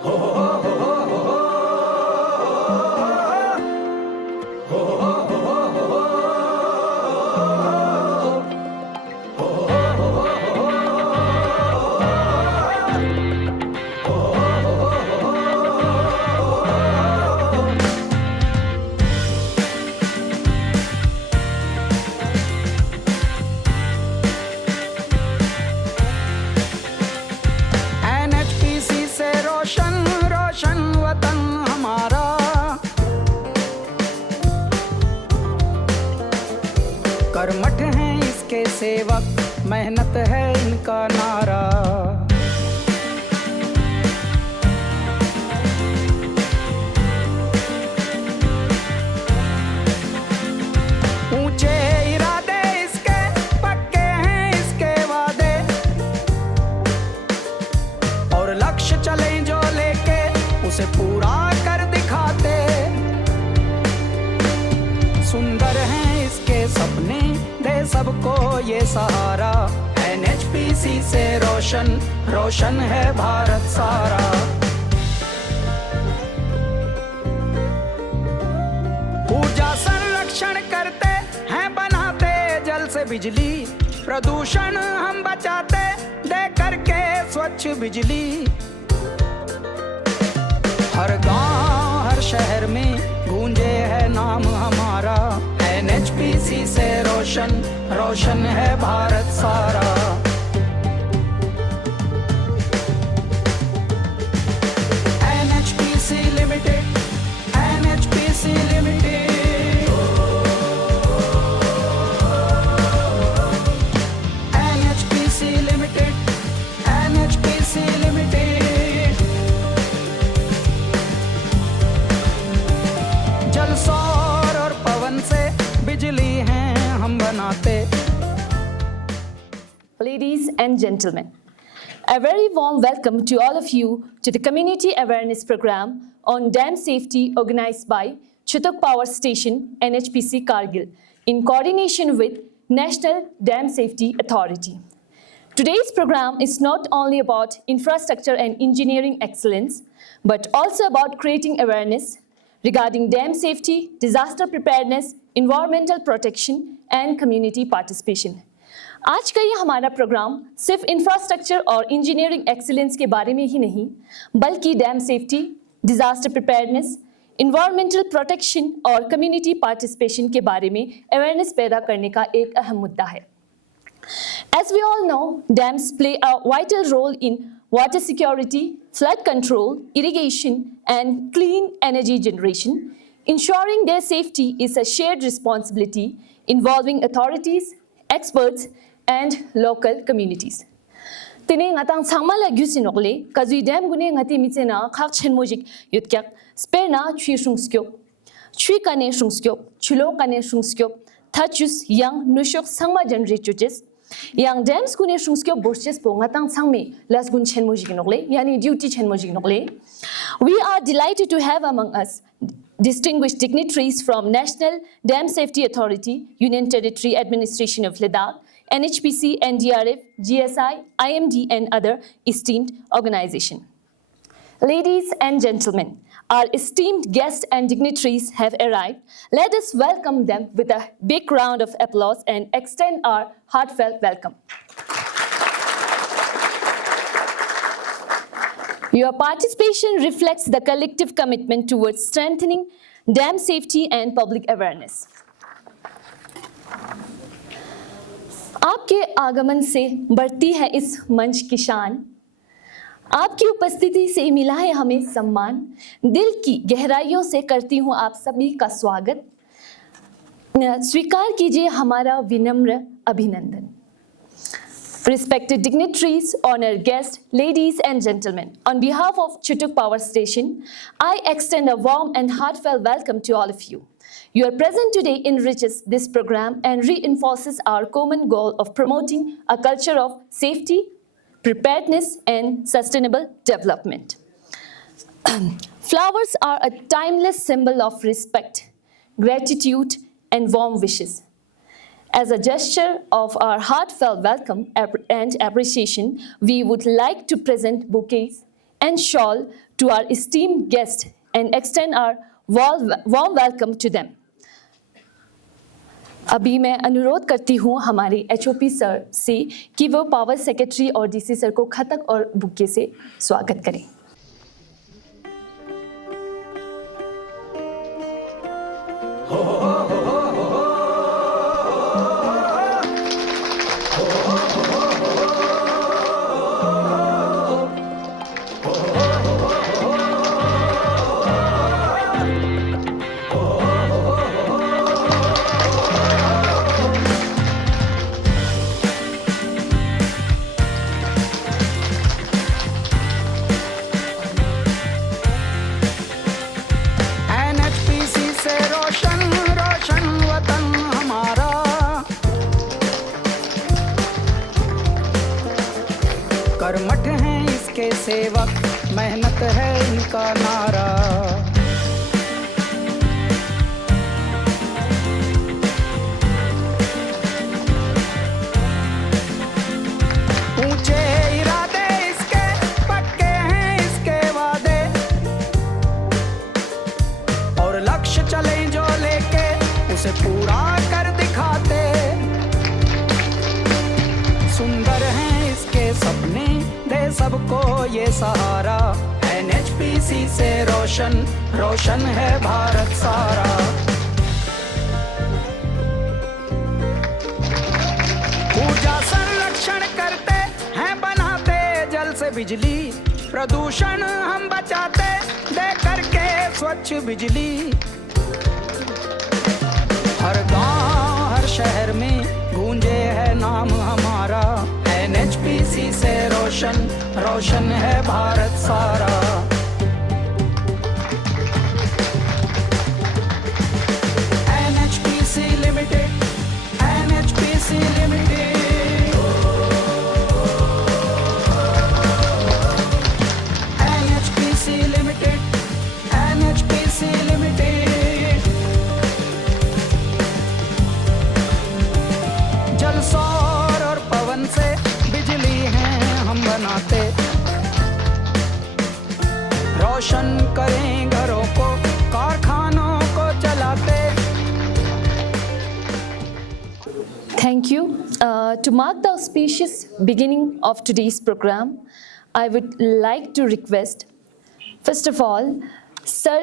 NHPC से रोशन रोशन वतन हमारा, कर्मठ हैं इसके सेवक, मेहनत है इनका नारा। ऊंचे इरादे इसके, पक्के हैं इसके वादे, और लक्ष्य चले जो लेके उसे पूरा कर दिखाते। सुंदर हैं इसके सपने, दे सबको ये सहारा। एनएचपीसी से रोशन रोशन है भारत सारा। ऊर्जा संरक्षण करते हैं, बनाते जल से बिजली, प्रदूषण हम बचाते दे करके स्वच्छ बिजली। हर गांव हर शहर में गूंजे है नाम हमारा। एनएचपीसी से रोशन रोशन है भारत सारा। NHPC limited, NHPC limited, NHPC limited, NHPC limited. जल सौर और पवन से बिजली हैं हम बनाते। Ladies and gentlemen, a very warm welcome to all of you to the Community Awareness Program on Dam Safety organized by Chutuk Power Station NHPC Kargil in coordination with National Dam Safety Authority. Today's program is not only about infrastructure and engineering excellence, but also about creating awareness regarding dam safety, disaster preparedness, environmental protection and community participation. आज का ये हमारा programme सिर्फ infrastructure और engineering excellence के बारे में ही नहीं, बल्कि dam safety, disaster preparedness, environmental protection और कम्युनिटी पार्टिसिपेशन के बारे में अवेयरनेस पैदा करने का एक अहम मुद्दा है। As we all know, dams play a vital role in water security, flood control, irrigation, and clean energy generation. Ensuring their safety is a shared responsibility involving authorities, experts, and local communities. Tine ngatang sangmala gyusinokle kazui dam gune ngati mitsena khak chenmojik yutkyak sperna chui shungskyo chui kane shungskyo chulo kane shungskyo thachus yang nushok sangma generates yang dams gune shungskyo borches po ngatang sangme las gun chenmojik nokle yani duty chenmojik nokle. We are delighted to have among us distinguished dignitaries from National Dam Safety Authority, Union Territory Administration of Ladakh, NHPC, NDRF, GSI, IMD, and other esteemed organizations. Ladies and gentlemen, our esteemed guests and dignitaries have arrived. Let us welcome them with a big round of applause and extend our heartfelt welcome. Your participation reflects the collective commitment towards strengthening dam safety and public awareness. आपके आगमन से बढ़ती है इस मंच की शान, आपकी उपस्थिति से मिला है हमें सम्मान। दिल की गहराइयों से करती हूँ आप सभी का स्वागत। स्वीकार कीजिए हमारा विनम्र अभिनंदन। Respected dignitaries, honored guests, ladies and gentlemen, on behalf of Chutuk Power Station, I extend a warm and heartfelt welcome to all of you. Your presence today enriches this program and reinforces our common goal of promoting a culture of safety, preparedness, and sustainable development. Flowers are a timeless symbol of respect, gratitude, and warm wishes. As a gesture of our heartfelt welcome and appreciation, we would like to present bouquets and shawl to our esteemed guests and extend our warm welcome to them. अभी मैं अनुरोध करती हूँ हमारे HOP sir से कि वो power secretary और DC सर को खतक और बुके से स्वागत करें. NHPC से रोशन रोशन वतन हमारा, कर्मठ हैं इसके सेवक, मेहनत है इनका नारा. ऊंचे इरादे इसके, पक्के हैं इसके वादे, और लक्ष्य चले जो लेके उसे पूरा कर दिखाते. सुंदर हैं इसके सपने, दे सबको ये सहारा. NHPC से रोशन रोशन है भारत सारा. ऊर्जा संरक्षण करते हैं, बनाते जल से बिजली, प्रदूषण हम बचाते दे करके स्वच्छ बिजली. हर गांव हर शहर में गूंजे है नाम हमारा. NHPC से रोशन रोशन है भारत सारा. NHPC limited, NHPC limited, NHPC limited, NHPC limited. जल सौर और पवन से बिजली हैं हम बनाते, रोशन करें घरों को, कारखानों को चलाते. Thank you. To mark the auspicious beginning of today's program, I would like to request, first of all, Sir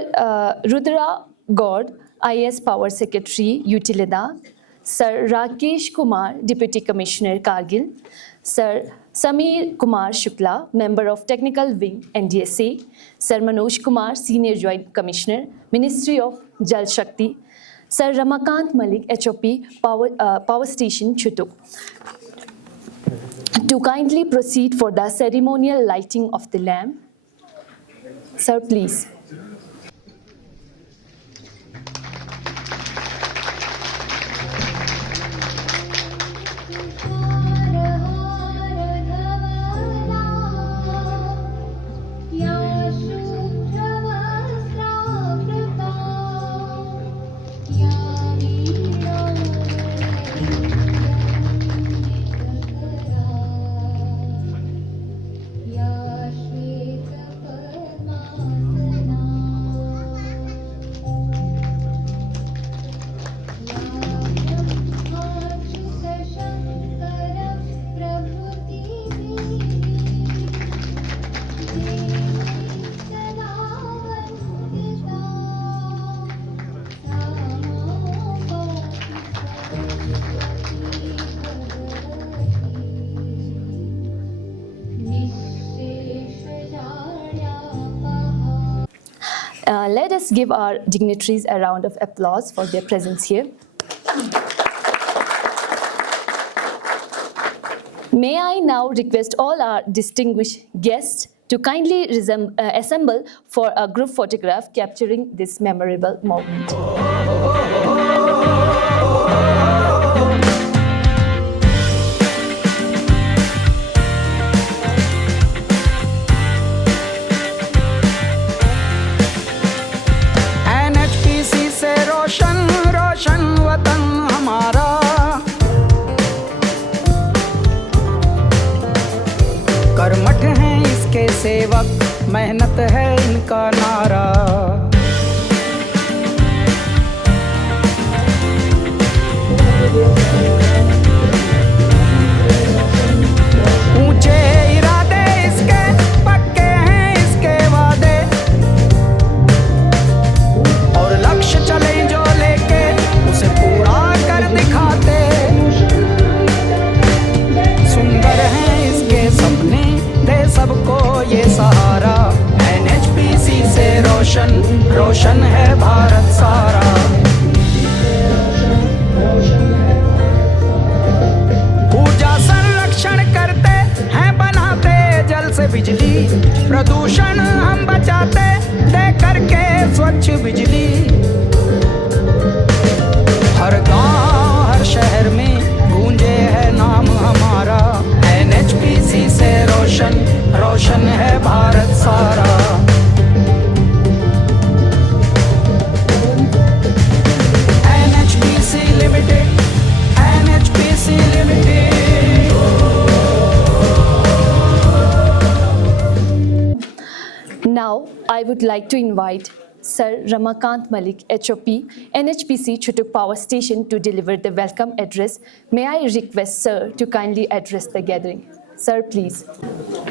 Rudra Gaud, IAS Power Secretary, UT Ladakh, Sir Rakesh Kumar, Deputy Commissioner, Kargil, Sir Sameer Kumar Shukla, Member of Technical Wing, NDSA, Sir Manoj Kumar, Senior Joint Commissioner, Ministry of Jal Shakti, Sir Ramakant Malik, HOP Power Station, Chutuk, to kindly proceed for the ceremonial lighting of the lamp. Sir, please. Let us give our dignitaries a round of applause for their presence here. May I now request all our distinguished guests to kindly assemble for a group photograph capturing this memorable moment. NHPC से रोशन रोशन वतन हमारा, कर्मठ हैं इसके सेवक, मेहनत है इनका नारा। ऊंचे इरादे इसके, पक्के हैं इसके वादे, और लक्ष्य चले जो लेके उसे पूरा कर दिखाते। सुंदर हैं इसके सपने, दे सबको ये सहारा। NHPC से रोशन रोशन है भारत सारा। ऊर्जा संरक्षण करते हैं, बनाते जल से बिजली, प्रदूषण हम बचाते दे करके स्वच्छ बिजली। हर गांव हर शहर में गूंजे है नाम हमारा। NHPC से रोशन रोशन है भारत सारा। NHPC limited, NHPC limited. Now, I would like to invite Sir Ramakant Malik, HOP, NHPC Chutuk Power Station, to deliver the welcome address. May I request Sir to kindly address the gathering. Sir, please.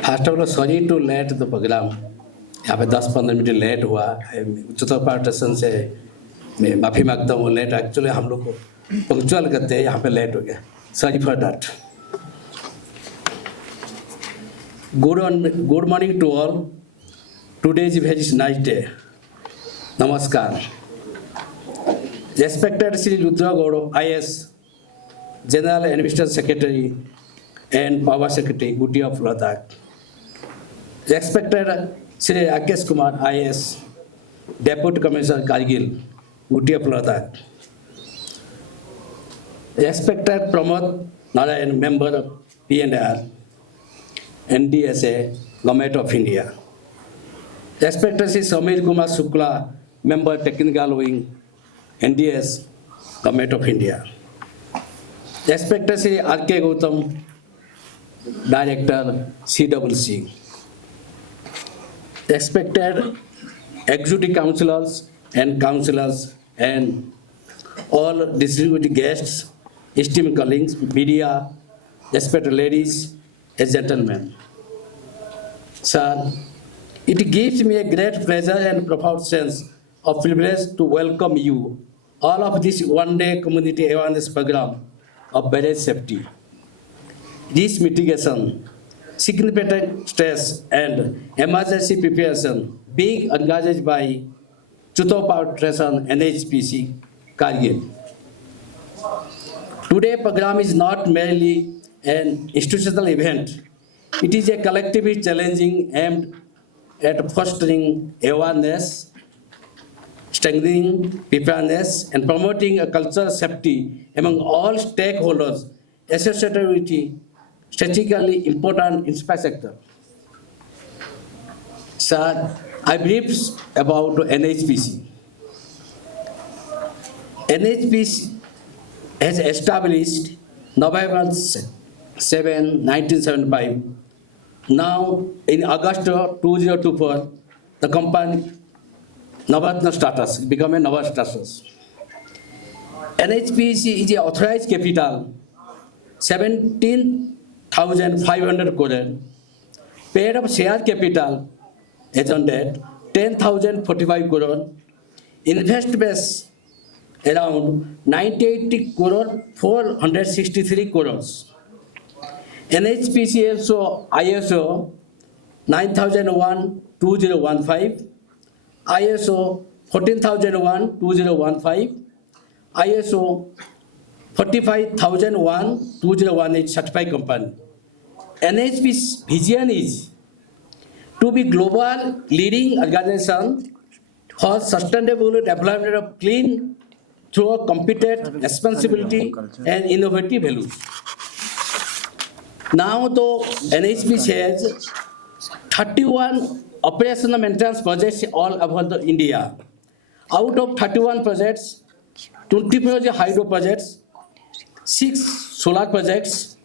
First of all sorry to late the programme. यहाँ पे 10-15 minute late हुआ। उच्चतर power station से मैं माफ़ी मांगता हूँ, late actually हम लोग को पंक्चुअल करते हैं, यहाँ पे लेट हो गया, sorry for that. Good morning to all. Today is very nice day. नमस्कार। Respected Shri Rudra Gaur IAS, general administration secretary and Power Secretary, Guti of Ladakh. Respected Sri Rakesh Kumar IAS, Deputy Commissioner Kargil, Guti of Ladakh. Respected Pramod Narayan, Member of PNR, NDSA, Government of India. Respected Sri Samir Kumar Shukla, Member Technical Wing, NDS, Government of India. Respected Sri R.K. Gautam, Director CWC. Respected executive councillors and all distinguished guests, esteemed colleagues, media, respected ladies and gentlemen. Sir, it gives me a great pleasure and profound sense of privilege to welcome you all of this one-day community awareness program of barrage safety. This mitigation, significant stress and emergency preparation being organized by Chutok Power Station NHPC Kargil. Today's program is not merely an institutional event. It is a collectively challenging aimed at fostering awareness, strengthening preparedness, and promoting a culture of safety among all stakeholders associated with strategically important infrastructure. Sir, I brief about NHPC. NHPC has established November 7, 1975. Now, in August 2024, the company Navatna status, become a Navat status. NHPC is the authorized capital 17,500 crore, paid up share capital as on date 10,045 crore, invest base around 98 crore 463 crores. NHPC also ISO 9001-2015, ISO 14001-2015, ISO 45001-2018 certified company. NHP's vision is to be global leading organization for sustainable development of clean through competent responsibility and innovative values. Now, though NHPC has 31 operational maintenance projects all over India. Out of 31 projects, 24 hydro projects, 6 solar projects,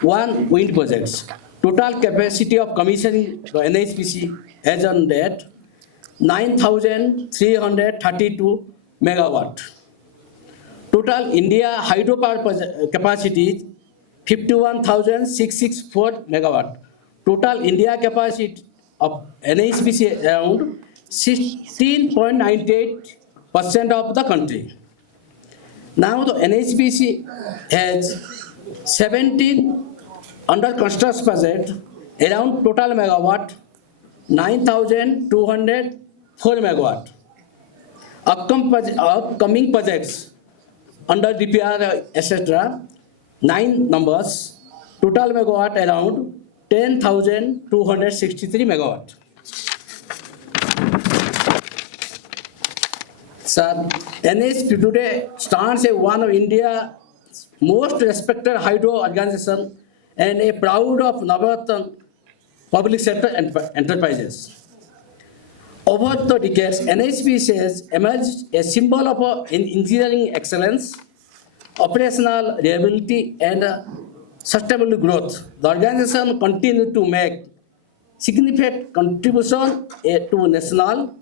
1 wind projects. Total capacity of commissioning for NHPC as on date 9,332 megawatt. Total India hydropower capacity is 51,664 megawatt. Total India capacity of NHPC around 16.98% of the country. Now the NHPC has 17 under construction project around total megawatt 9,204 megawatt. Upcoming projects under DPR etc. 9 numbers, total megawatt around 10,263 megawatt. Sir, NHP today stands as one of India's most respected hydro organization and a proud of Navaratna public sector enterprises. Over the decades, NHPC has emerged a symbol of engineering excellence, operational reliability, and sustainable growth. The organization continues to make significant contribution to national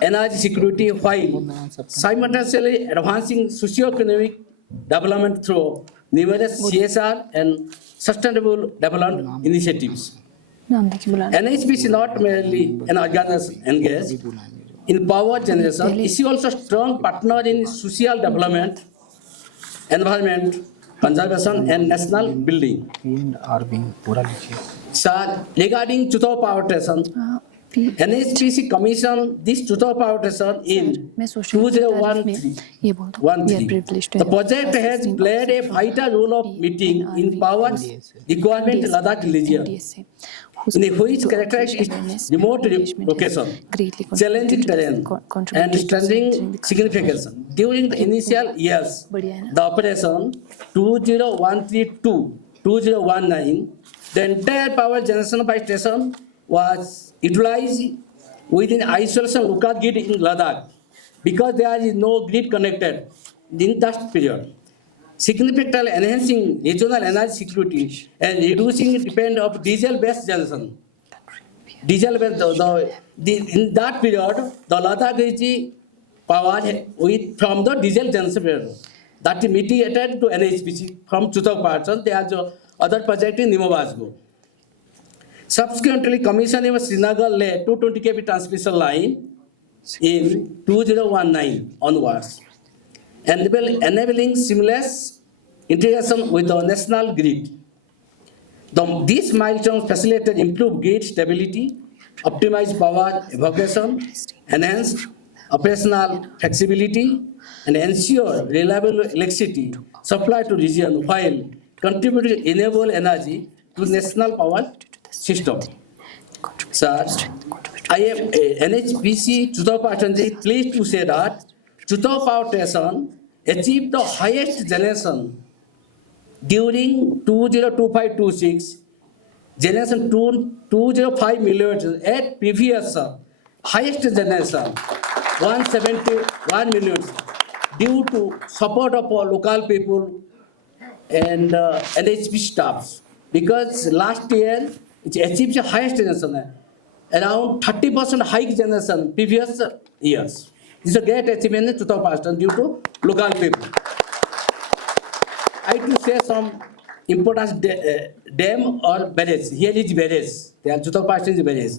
energy security while simultaneously advancing socio-economic development through numerous CSR and sustainable development initiatives. NHPC is not merely an organization engaged in power generation, it is also a strong partner in social development, environment, conservation, and national building. Sir, regarding Chutaw Power Station, NHPC commissioned this Chutaw Power Station in 2013. The project has played a vital role of meeting in power requirement in Ladakh region, in which characterizes its remote location, challenging terrain, and strengthening significance. During the initial years, the operation 2013-2019, the entire power generation by station was utilized within isolation local grid in Ladakh because there is no grid connected in that period, significantly enhancing regional energy security and reducing dependence of diesel-based generation. In that period, the Ladakh region power from the diesel generation period that is mitigated to NHPC from Chutaw Power Station. There are other projects in Nimobazgo. Subsequently, commissioning of Srinagar led 220 kV transmission line in 2019 onwards, enabling seamless integration with the national grid. These milestones facilitated improved grid stability, optimized power evacuation, enhanced operational flexibility, and ensure reliable electricity supply to region while contributing renewable energy to national power system. Sir, I am NHPC Chutaw Power Station pleased to say that Chutaw Power Station achieved the highest generation during 2025-26, generation 205 million at previous highest generation 171 million due to support of our local people and NHP staffs. Because last year it achieved the highest generation, around 30% high generation previous years. This is a great achievement in Chutaw Power Station due to local people. I to say some important dam or barrage. Here is barrage. There are Chutaw Power Station is barrage.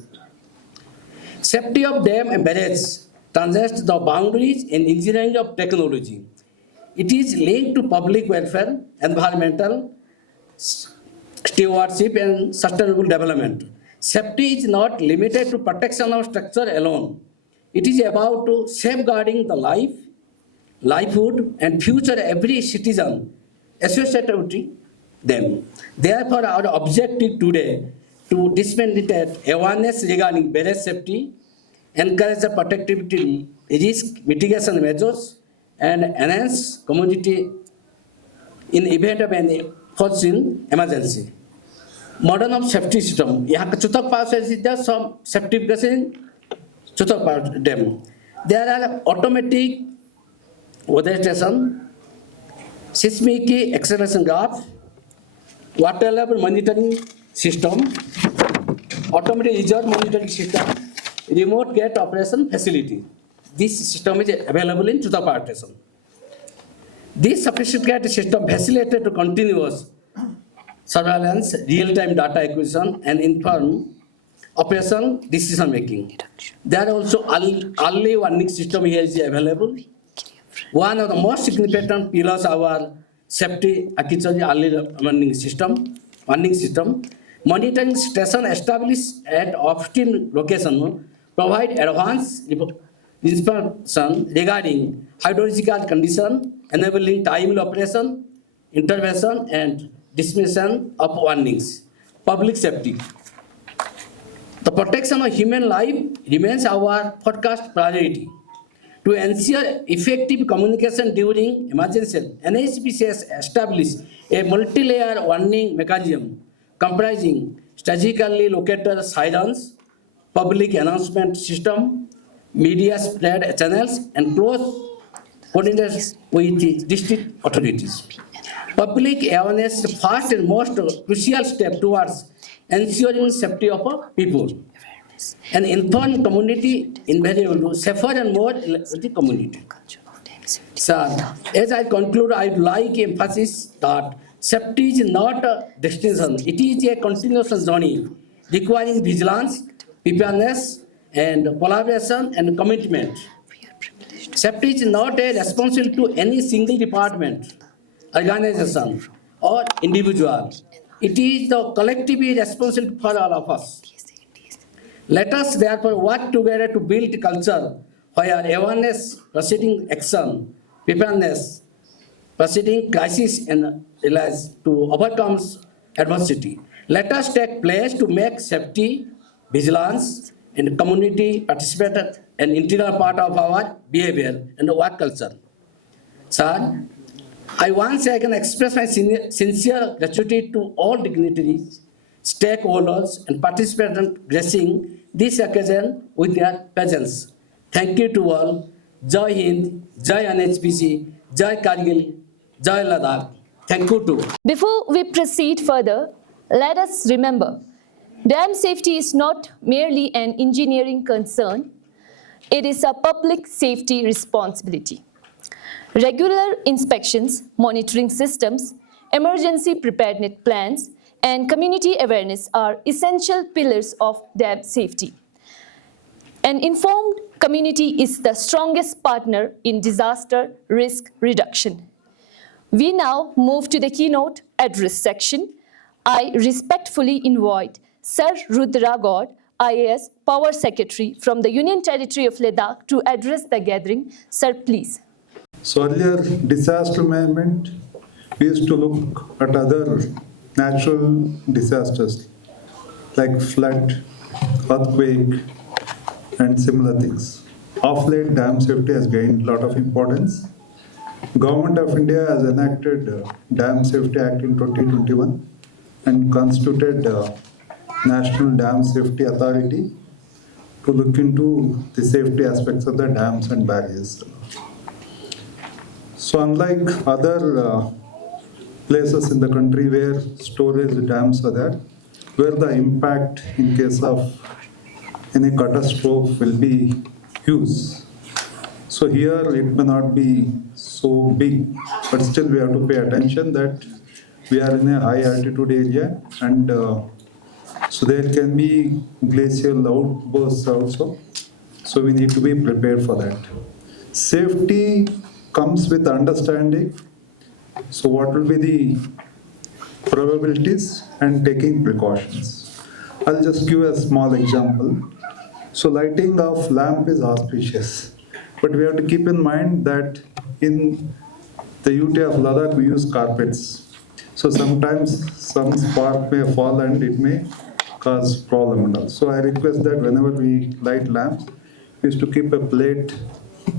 Safety of dam and barrage transcends the boundaries in engineering of technology. It is linked to public welfare, environmental stewardship, and sustainable development. Safety is not limited to protection of structure alone. It is about safeguarding the life, livelihood, and future of every citizen associated with them. Therefore, our objective today to disseminate awareness regarding barrage safety, encourage the protectivity, risk mitigation measures, and enhance community in event of any foreseen emergency. Modern of safety system. यहाँ का Chutaw Power Station is there some certification in Chutaw Power Dam. There are automatic weather station, seismic acceleration graph, water level monitoring system, automated resort monitoring system, remote gate operation facility. This system is available in Chutak Power Station. This sophisticated system facilitated to continuous surveillance, real-time data acquisition, and inform operational decision making. There are also early warning system here is available. One of the most significant pillars of our safety architecture is early warning system. Monitoring station established at off-stream location provide advanced information regarding hydrological condition, enabling timely operation, intervention, and dismissal of warnings. Public safety. The protection of human life remains our forecast priority. To ensure effective communication during emergency, NHPC has established a multi-layer warning mechanism comprising strategically located sirens, public announcement system, media spread channels, and close coordinates with district authorities. Public awareness is the first and most crucial step towards ensuring safety of people. An informed community invariably safer and more electric community. Sir, as I conclude, I would like to emphasize that safety is not a destination. It is a continuous journey requiring vigilance, preparedness, and collaboration and commitment. Safety is not a responsibility to any single department, organization, or individual. It is the collective responsibility for all of us. Let us therefore work together to build a culture where awareness preceding action, preparedness preceding crisis, and realize to overcome adversity. Let us take place to make safety, vigilance, and community participation an integral part of our behavior and work culture. Sir, I once again express my sincere gratitude to all dignitaries, stakeholders, and participants gracing this occasion with their presence. Thank you to all. Jai Hind, Jai NHPC, Jai Kargil, Jai Ladakh. Thank you too. Before we proceed further, let us remember, dam safety is not merely an engineering concern, it is a public safety responsibility. Regular inspections, monitoring systems, emergency preparedness plans, and community awareness are essential pillars of dam safety. An informed community is the strongest partner in disaster risk reduction. We now move to the keynote address section. I respectfully invite Sir Rudra Gaur, IAS Power Secretary from the Union Territory of Ladakh to address the gathering. Sir, please. So earlier, disaster management, we used to look at other natural disasters like flood, earthquake, and similar things. Of late, dam safety has gained a lot of importance. Government of India has enacted Dam Safety Act in 2021 and constituted National Dam Safety Authority to look into the safety aspects of the dams and barriers. So unlike other places in the country where storage dams are there, where the impact in case of any catastrophe will be huge. So here it may not be so big, but still we have to pay attention that we are in a high altitude area, and so there can be glacial outbursts also. So we need to be prepared for that. Safety comes with understanding. So what will be the probabilities and taking precautions? I'll just give a small example. So lighting of lamp is auspicious, but we have to keep in mind that in the UT of Ladakh we use carpets. So sometimes some spark may fall and it may cause problem and all. So I request that whenever we light lamps, we used to keep a plate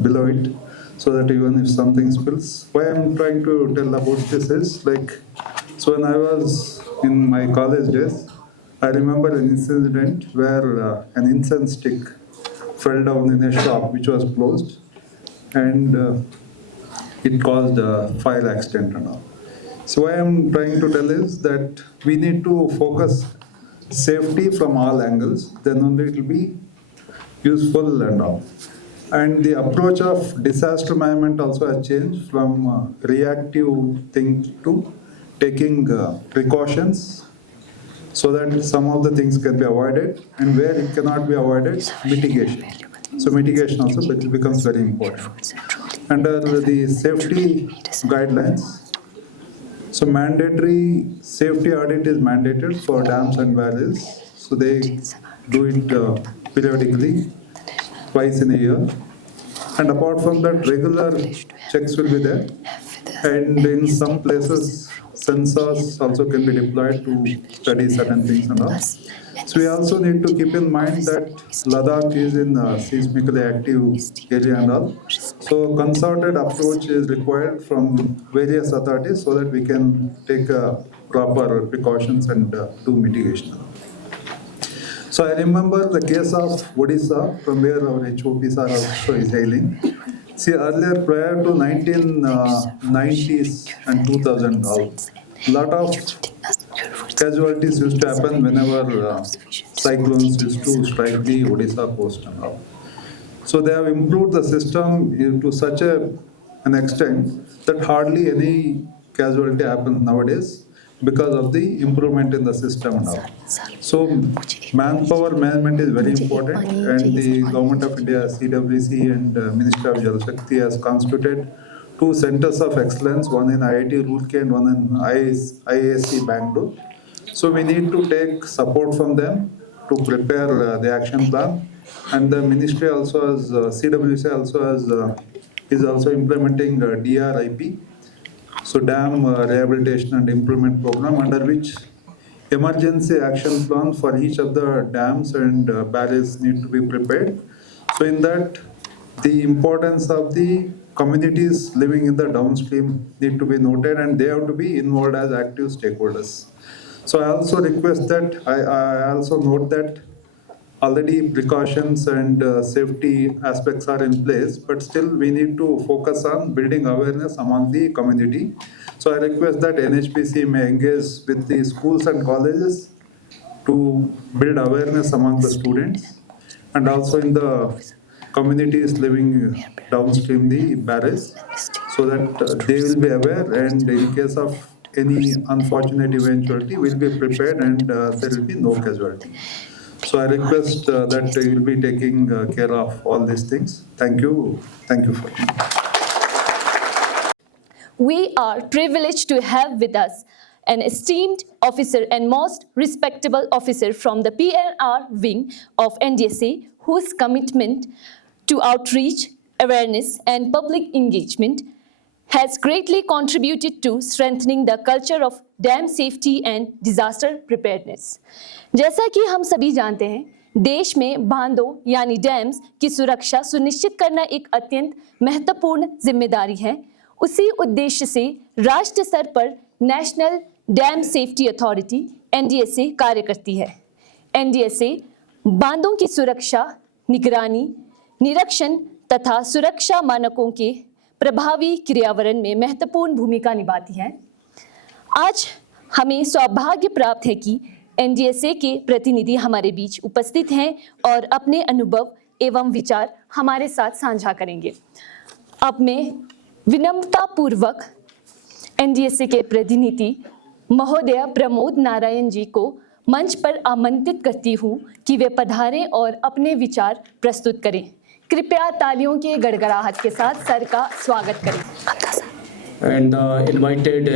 below it so that even if something spills. Why I'm trying to tell about this is like, so when I was in my college days, I remember an incident where an incense stick fell down in a shop which was closed, and it caused a fire accident and all. So what I'm trying to tell is that we need to focus safety from all angles, then only it will be useful and all. And the approach of disaster management also has changed from reactive thing to taking precautions so that some of the things can be avoided, and where it cannot be avoided, mitigation. So mitigation also becomes very important. Under the safety guidelines, so mandatory safety audit is mandated for dams and valleys. So they do it periodically, twice in a year. And apart from that, regular checks will be there. And in some places, sensors also can be deployed to study certain things and all. So we also need to keep in mind that Ladakh is in a seismically active area and all. So concerted approach is required from various authorities so that we can take proper precautions and do mitigation. So I remember the case of Odisha, from where our HOPs are also is hailing. See, earlier, prior to 1990s and 2000, a lot of casualties used to happen whenever cyclones used to strike the Odisha coast and all. So they have improved the system to such an extent that hardly any casualty happens nowadays because of the improvement in the system and all. So manpower management is very important, and the Government of India, CWC and Ministry of Jal Shakti has constituted 2 centers of excellence, one in IIT Roorkee and one in IISc Bangalore. So we need to take support from them to prepare the action plan, and the ministry also has, CWC also has, is also implementing DRIP, so Dam Rehabilitation and Improvement Program, under which emergency action plan for each of the dams and barrages need to be prepared. So in that, the importance of the communities living in the downstream need to be noted, and they have to be involved as active stakeholders. So I also request that, I also note that already precautions and safety aspects are in place, but still we need to focus on building awareness among the community. So I request that NHPC may engage with the schools and colleges to build awareness among the students, and also in the communities living downstream the barrage, so that they will be aware, and in case of any unfortunate eventuality, will be prepared, and there will be no casualty. So I request that you will be taking care of all these things. Thank you. Thank you for it. We are privileged to have with us an esteemed officer and most respectable officer from the PNR wing of NDSA, whose commitment to outreach, awareness, and public engagement has greatly contributed to strengthening the culture of dam safety and disaster preparedness. जैसा कि हम सभी जानते हैं, देश में बांधों यानी डैम्स की सुरक्षा सुनिश्चित करना एक अत्यंत महत्वपूर्ण जिम्मेदारी है। उसी उद्देश्य से राष्ट्र स्तर पर national dam safety authority NDSA कार्य करती है। NDSA बांधों की सुरक्षा, निगरानी, निरीक्षण तथा सुरक्षा मानकों के प्रभावी क्रियान्वयन में महत्वपूर्ण भूमिका निभाती है। आज हमें सौभाग्य प्राप्त है कि NDSA के प्रतिनिधि हमारे बीच उपस्थित हैं और अपने अनुभव एवं विचार हमारे साथ साझा करेंगे। अब मैं विनम्रता पूर्वक NDSA के प्रतिनिधि महोदय प्रमोद नारायण जी को मंच पर आमंत्रित करती हूँ कि वे पधारें और अपने विचार प्रस्तुत करें। कृपया तालियों के गड़गड़ाहट के साथ सर का स्वागत करें। And invited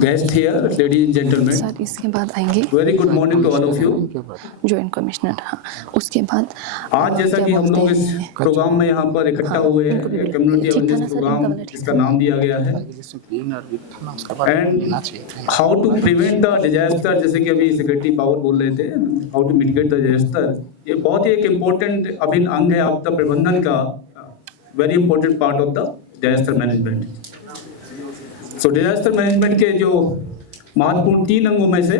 guest here, ladies and gentlemen. Sir इसके बाद आएंगे Very good morning to all of you. Joint commissioner. हाँ, उसके बाद आज जैसा कि हम लोग इस प्रोग्राम में यहाँ पर इकट्ठा हुए हैं, कम्युनिटी अवेयरनेस प्रोग्राम, इसका नाम दिया गया है and how to prevent the disaster, जैसे कि अभी सेक्रेटरी पावर बोल रहे थे, how to mitigate the disaster. ये बहुत ही एक इम्पोर्टेंट अभिन्न अंग है आपदा प्रबंधन का, very important part of the disaster management. So disaster management के जो महत्वपूर्ण 3 अंगों में से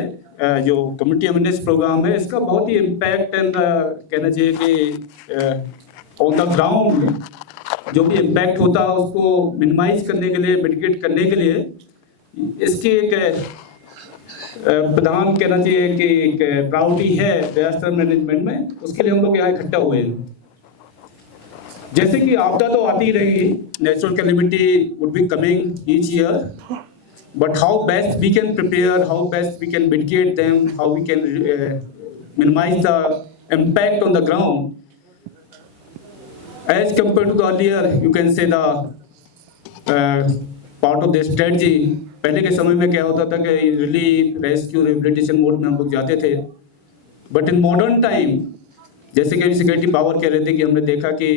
जो कम्युनिटी अवेयरनेस प्रोग्राम है, इसका बहुत ही इम्पैक्ट एंड कहना चाहिए कि ऑन द ग्राउंड जो भी इम्पैक्ट होता है उसको मिनिमाइज करने के लिए, मिटिगेट करने के लिए इसकी एक प्रधान कहना चाहिए कि प्रायोरिटी है डिजास्टर मैनेजमेंट में, उसके लिए हम लोग यहाँ इकट्ठा हुए हैं। जैसे कि आपदा तो आती ही रहेगी, natural calamity would be coming each year, but how best we can prepare, how best we can mitigate them, how we can minimize the impact on the ground as compared to the earlier, you can say the part of the strategy। पहले के समय में क्या होता था कि relief, rescue, rehabilitation mode में हम लोग जाते थे, बट इन मॉडर्न टाइम जैसे कि सिक्योरिटी पावर कह रहे थे कि हमने देखा कि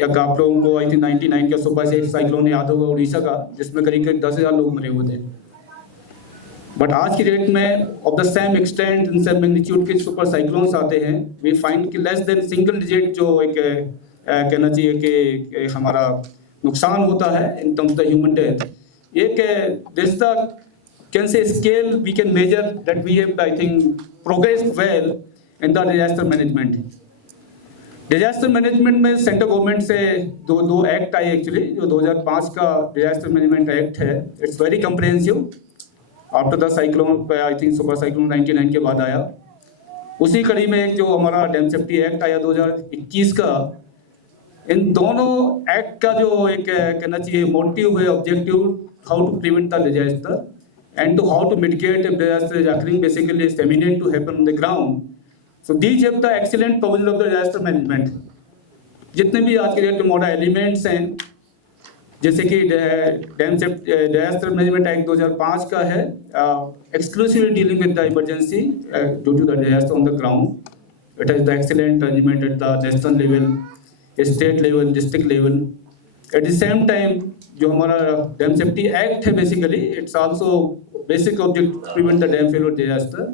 आप लोगों को आई थिंक 99 के सुबह से एक साइक्लोन याद होगा उड़ीसा का, जिसमें करीब करीब 10,000 लोग मरे हुए थे। बट आज की डेट में of the same extent in same magnitude के सुपर साइक्लोन्स आते हैं, वी फाइंड कि लेस देन सिंगल डिजिट जो एक कहना चाहिए कि हमारा नुकसान होता है in terms the human death. एक this the can say scale we can measure that we have I think progress well in the disaster management. Disaster management में सेंट्रल गवर्नमेंट से दो एक्ट आए एक्चुअली, जो 2005 का डिजास्टर मैनेजमेंट एक्ट है, it's very comprehensive. After the cyclone I think super cyclone 99 के बाद आया। उसी कड़ी में एक जो हमारा डैम सेफ्टी एक्ट आया 2021 का। इन दोनों एक्ट का जो एक कहना चाहिए मोटिव है, objective, how to prevent the disaster and to how to mitigate if disaster is occurring, basically it's immediate to happen on the ground. So these have the excellent provision of the disaster management. जितने भी आज के date में modern elements हैं, जैसे कि disaster management act 2005 का है, exclusively dealing with the emergency due to the disaster on the ground. It has the excellent arrangement at the national level, state level, district level. At the same time जो हमारा dam safety act है, basically it's also basic object prevent the dam failure disaster.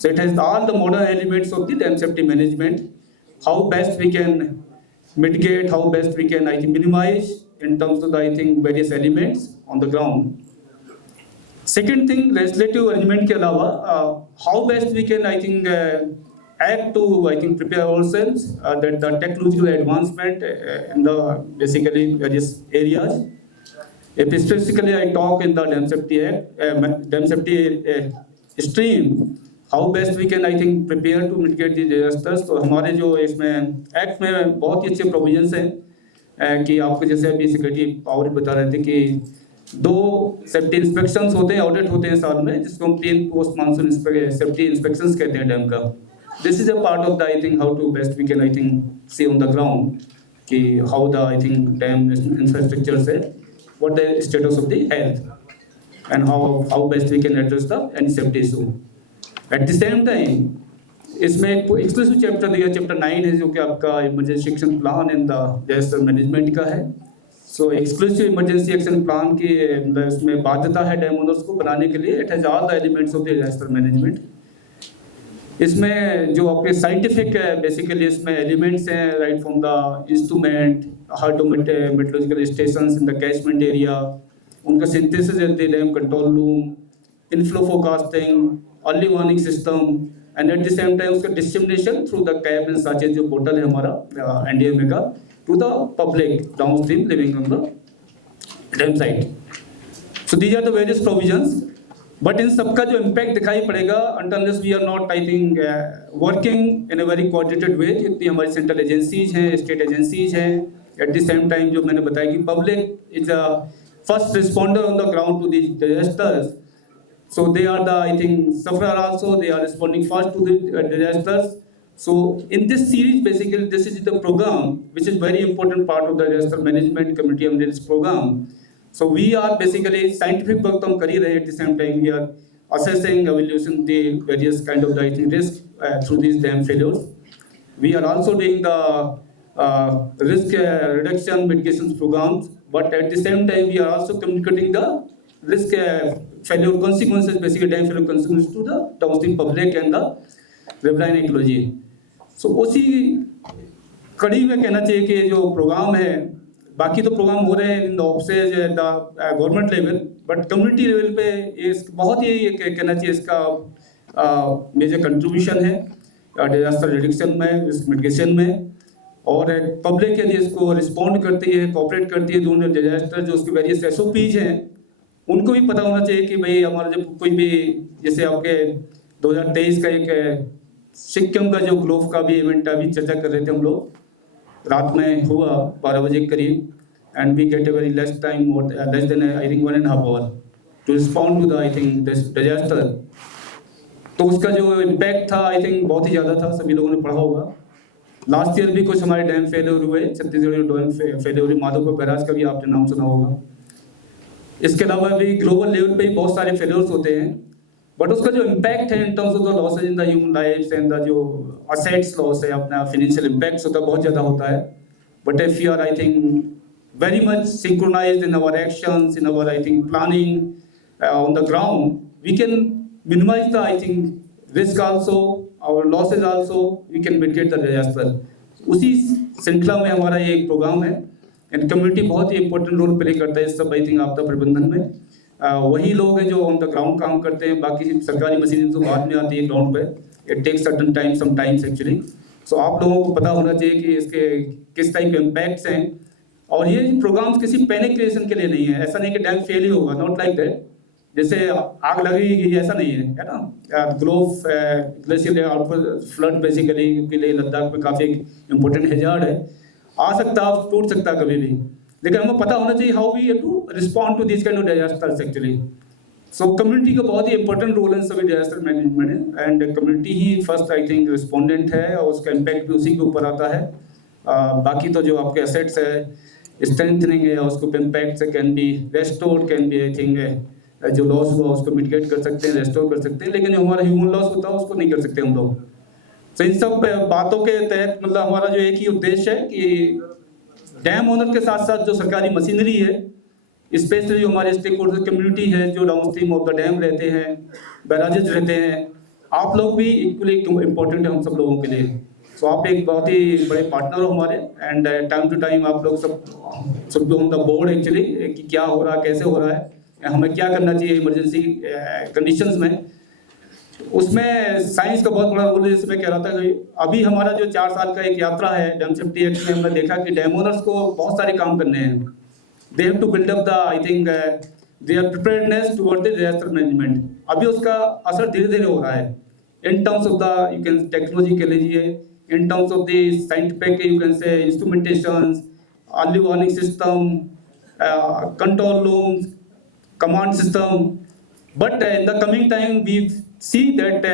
So it has all the modern elements of the dam safety management. How best we can mitigate, how best we can minimize in terms of the various elements on the ground. Second thing, legislative arrangement के अलावा how best we can act to prepare ourselves that the technological advancement in the basically various areas. If specifically I talk in the dam safety act, dam safety stream, how best we can prepare to mitigate the disasters। तो हमारे जो इसमें act में बहुत ही अच्छे provisions हैं कि आपको जैसे अभी सिक्योरिटी पावर बता रहे थे कि 2 सेफ्टी इंस्पेक्शंस होते हैं, ऑडिट होते हैं साल में, जिसको हम 3 पोस्ट मानसून सेफ्टी इंस्पेक्शंस कहते हैं डैम का। This is a part of the how to best we can see on the ground कि हाउ द डैम इंफ्रास्ट्रक्चर से what the status of the health and how best we can address the any safety issue. At the same time इसमें एक exclusive chapter दिया, chapter 9 है, जो कि आपका emergency action plan in the disaster management का है। सो एक्सक्लूसिव इमरजेंसी एक्शन प्लान की इसमें बाध्यता है डैम ओनर्स को बनाने के लिए। It has all the elements of the disaster management. इसमें जो आपके साइंटिफिक बेसिकली इसमें एलिमेंट्स हैं, right from the instrument, hydrometeorological stations in the catchment area, उनका synthesis at the dam control room, inflow forecasting, early warning system, and at the same time उसका distribution through the CAP and SACHET जो portal है हमारा NDMA का, to the public downstream living on the dam site. So these are the various provisions, but इन सबका जो impact दिखाई पड़ेगा until we are not working in a very coordinated way. जितनी हमारी सेंट्रल एजेंसीज हैं, स्टेट एजेंसीज हैं, at the same time जो मैंने बताया कि public is a first responder on the ground to these disasters. So they are the sufferer also, they are responding first to the disasters. So in this series, basically this is the program which is very important part of the disaster management community awareness program. So we are basically scientific work तो हम कर ही रहे हैं, at the same time we are assessing, evaluating the various kind of the risk through these dam failures. We are also doing the risk reduction mitigation programs, but at the same time we are also communicating the risk failure consequences, basically dam failure consequences to the downstream public and the riverine ecology. So उसी कड़ी में कहना चाहिए कि जो programme है, बाकी तो प्रोग्राम हो रहे हैं in the offices the government level, but community level पे इस बहुत ही कहना चाहिए इसका मेजर कंट्रीब्यूशन है डिजास्टर रिडक्शन में, रिस्क मिटिगेशन में। और पब्लिक यदि इसको रिस्पॉन्ड करती है, कोऑपरेट करती है, दोनों डिजास्टर जो उसके वेरियस SOPs हैं उनको भी पता होना चाहिए कि भाई हमारा जब कोई भी, जैसे आपके 2023 का एक सिक्किम का जो ग्लोव का भी इवेंट अभी चर्चा कर रहे थे हम लोग, रात में हुआ 12 बजे के करीब, and we get a very less time, less than I think 1.5 hour to respond to the I think disaster. तो उसका जो इम्पैक्ट था आई थिंक बहुत ही ज़्यादा था, सभी लोगों ने पढ़ा होगा। लास्ट ईयर भी कुछ हमारे डैम फेलियर हुए, छत्तीसगढ़ डैम फेलियर हुई, माधोपुर बैराज का भी आपने नाम सुना होगा। इसके अलावा भी ग्लोबल लेवल पे भी बहुत सारे फेलियर्स होते हैं, बट उसका जो इम्पैक्ट है in terms of the losses in the human lifes and the जो असेट्स लॉस है, अपना फाइनेंशियल इम्पैक्ट होता है, बहुत ज़्यादा होता है। But if you are I think very much synchronized in our actions, in our I think planning on the ground, we can minimize the I think risk also, our losses also, we can mitigate the disaster. उसी श्रृंखला में हमारा ये एक programme है, and community बहुत ही important role play करता है इस सब आई थिंक आपदा प्रबंधन में। वही लोग हैं जो ऑन द ग्राउंड काम करते हैं, बाकी सरकारी मशीनें तो बाद में आती है ग्राउंड पे, it takes certain time sometimes actually. So आप लोगों को पता होना चाहिए कि इसके किस टाइप के इम्पैक्ट्स हैं, और ये प्रोग्राम्स किसी पैनिक क्रिएशन के लिए नहीं है। ऐसा नहीं कि डैम फेल ही होगा, नॉट लाइक दैट, जैसे आग लगेगी ऐसा नहीं है ना। ग्लोव ग्लेशियर फ्लड बेसिकली के लिए लद्दाख में काफ़ी इंपॉर्टेंट हैजार्ड है, आ सकता है, टूट सकता है कभी भी, लेकिन हमें पता होना चाहिए how we have to respond to this kind of disasters actually. So community का बहुत ही इंपॉर्टेंट रोल है सभी डिजास्टर मैनेजमेंट में, एंड कम्युनिटी ही फर्स्ट आई थिंक रिस्पोंडेंट है, और उसका इम्पैक्ट भी उसी के ऊपर आता है। बाकी तो जो आपके एसेट्स है, स्ट्रेंथनिंग है, उसको इम्पैक्ट से can be restored, can be I think जो लॉस हुआ उसको मिटिगेट कर सकते हैं, रेस्टोर कर सकते हैं, लेकिन जो हमारा ह्यूमन लॉस होता है उसको नहीं कर सकते हम लोग। तो इन सब बातों के तहत मतलब हमारा जो एक ही उद्देश्य है कि डैम ओनर के साथ साथ जो सरकारी मशीनरी है, स्पेशली जो हमारे स्टेक होल्डर कम्युनिटी है, जो down stream of the dam रहते हैं, बैराजेज रहते हैं, आप लोग भी इक्वली इम्पोर्टेंट है हम सब लोगों के लिए। तो आप एक बहुत ही बड़े पार्टनर हो हमारे, एंड टाइम टू टाइम आप लोग सब ऑन द बोर्ड एक्चुअली कि क्या हो रहा है, कैसे हो रहा है, हमें क्या करना चाहिए इमरजेंसी कंडीशंस में। उसमें साइंस का बहुत बड़ा रोल है। जैसे मैं कह रहा था कि अभी हमारा जो 4 साल का एक यात्रा है डैम सेफ्टी एक्ट में, हमने देखा कि डैम ओनर्स को बहुत सारे काम करने हैं। They have to build up the I think their preparedness toward the disaster management. अभी उसका असर धीरे धीरे हो रहा है in terms of the you can technology के लीजिए, in terms of the scientific you can say instrumentations, early warning system, control rooms, command system, but in the coming time we see that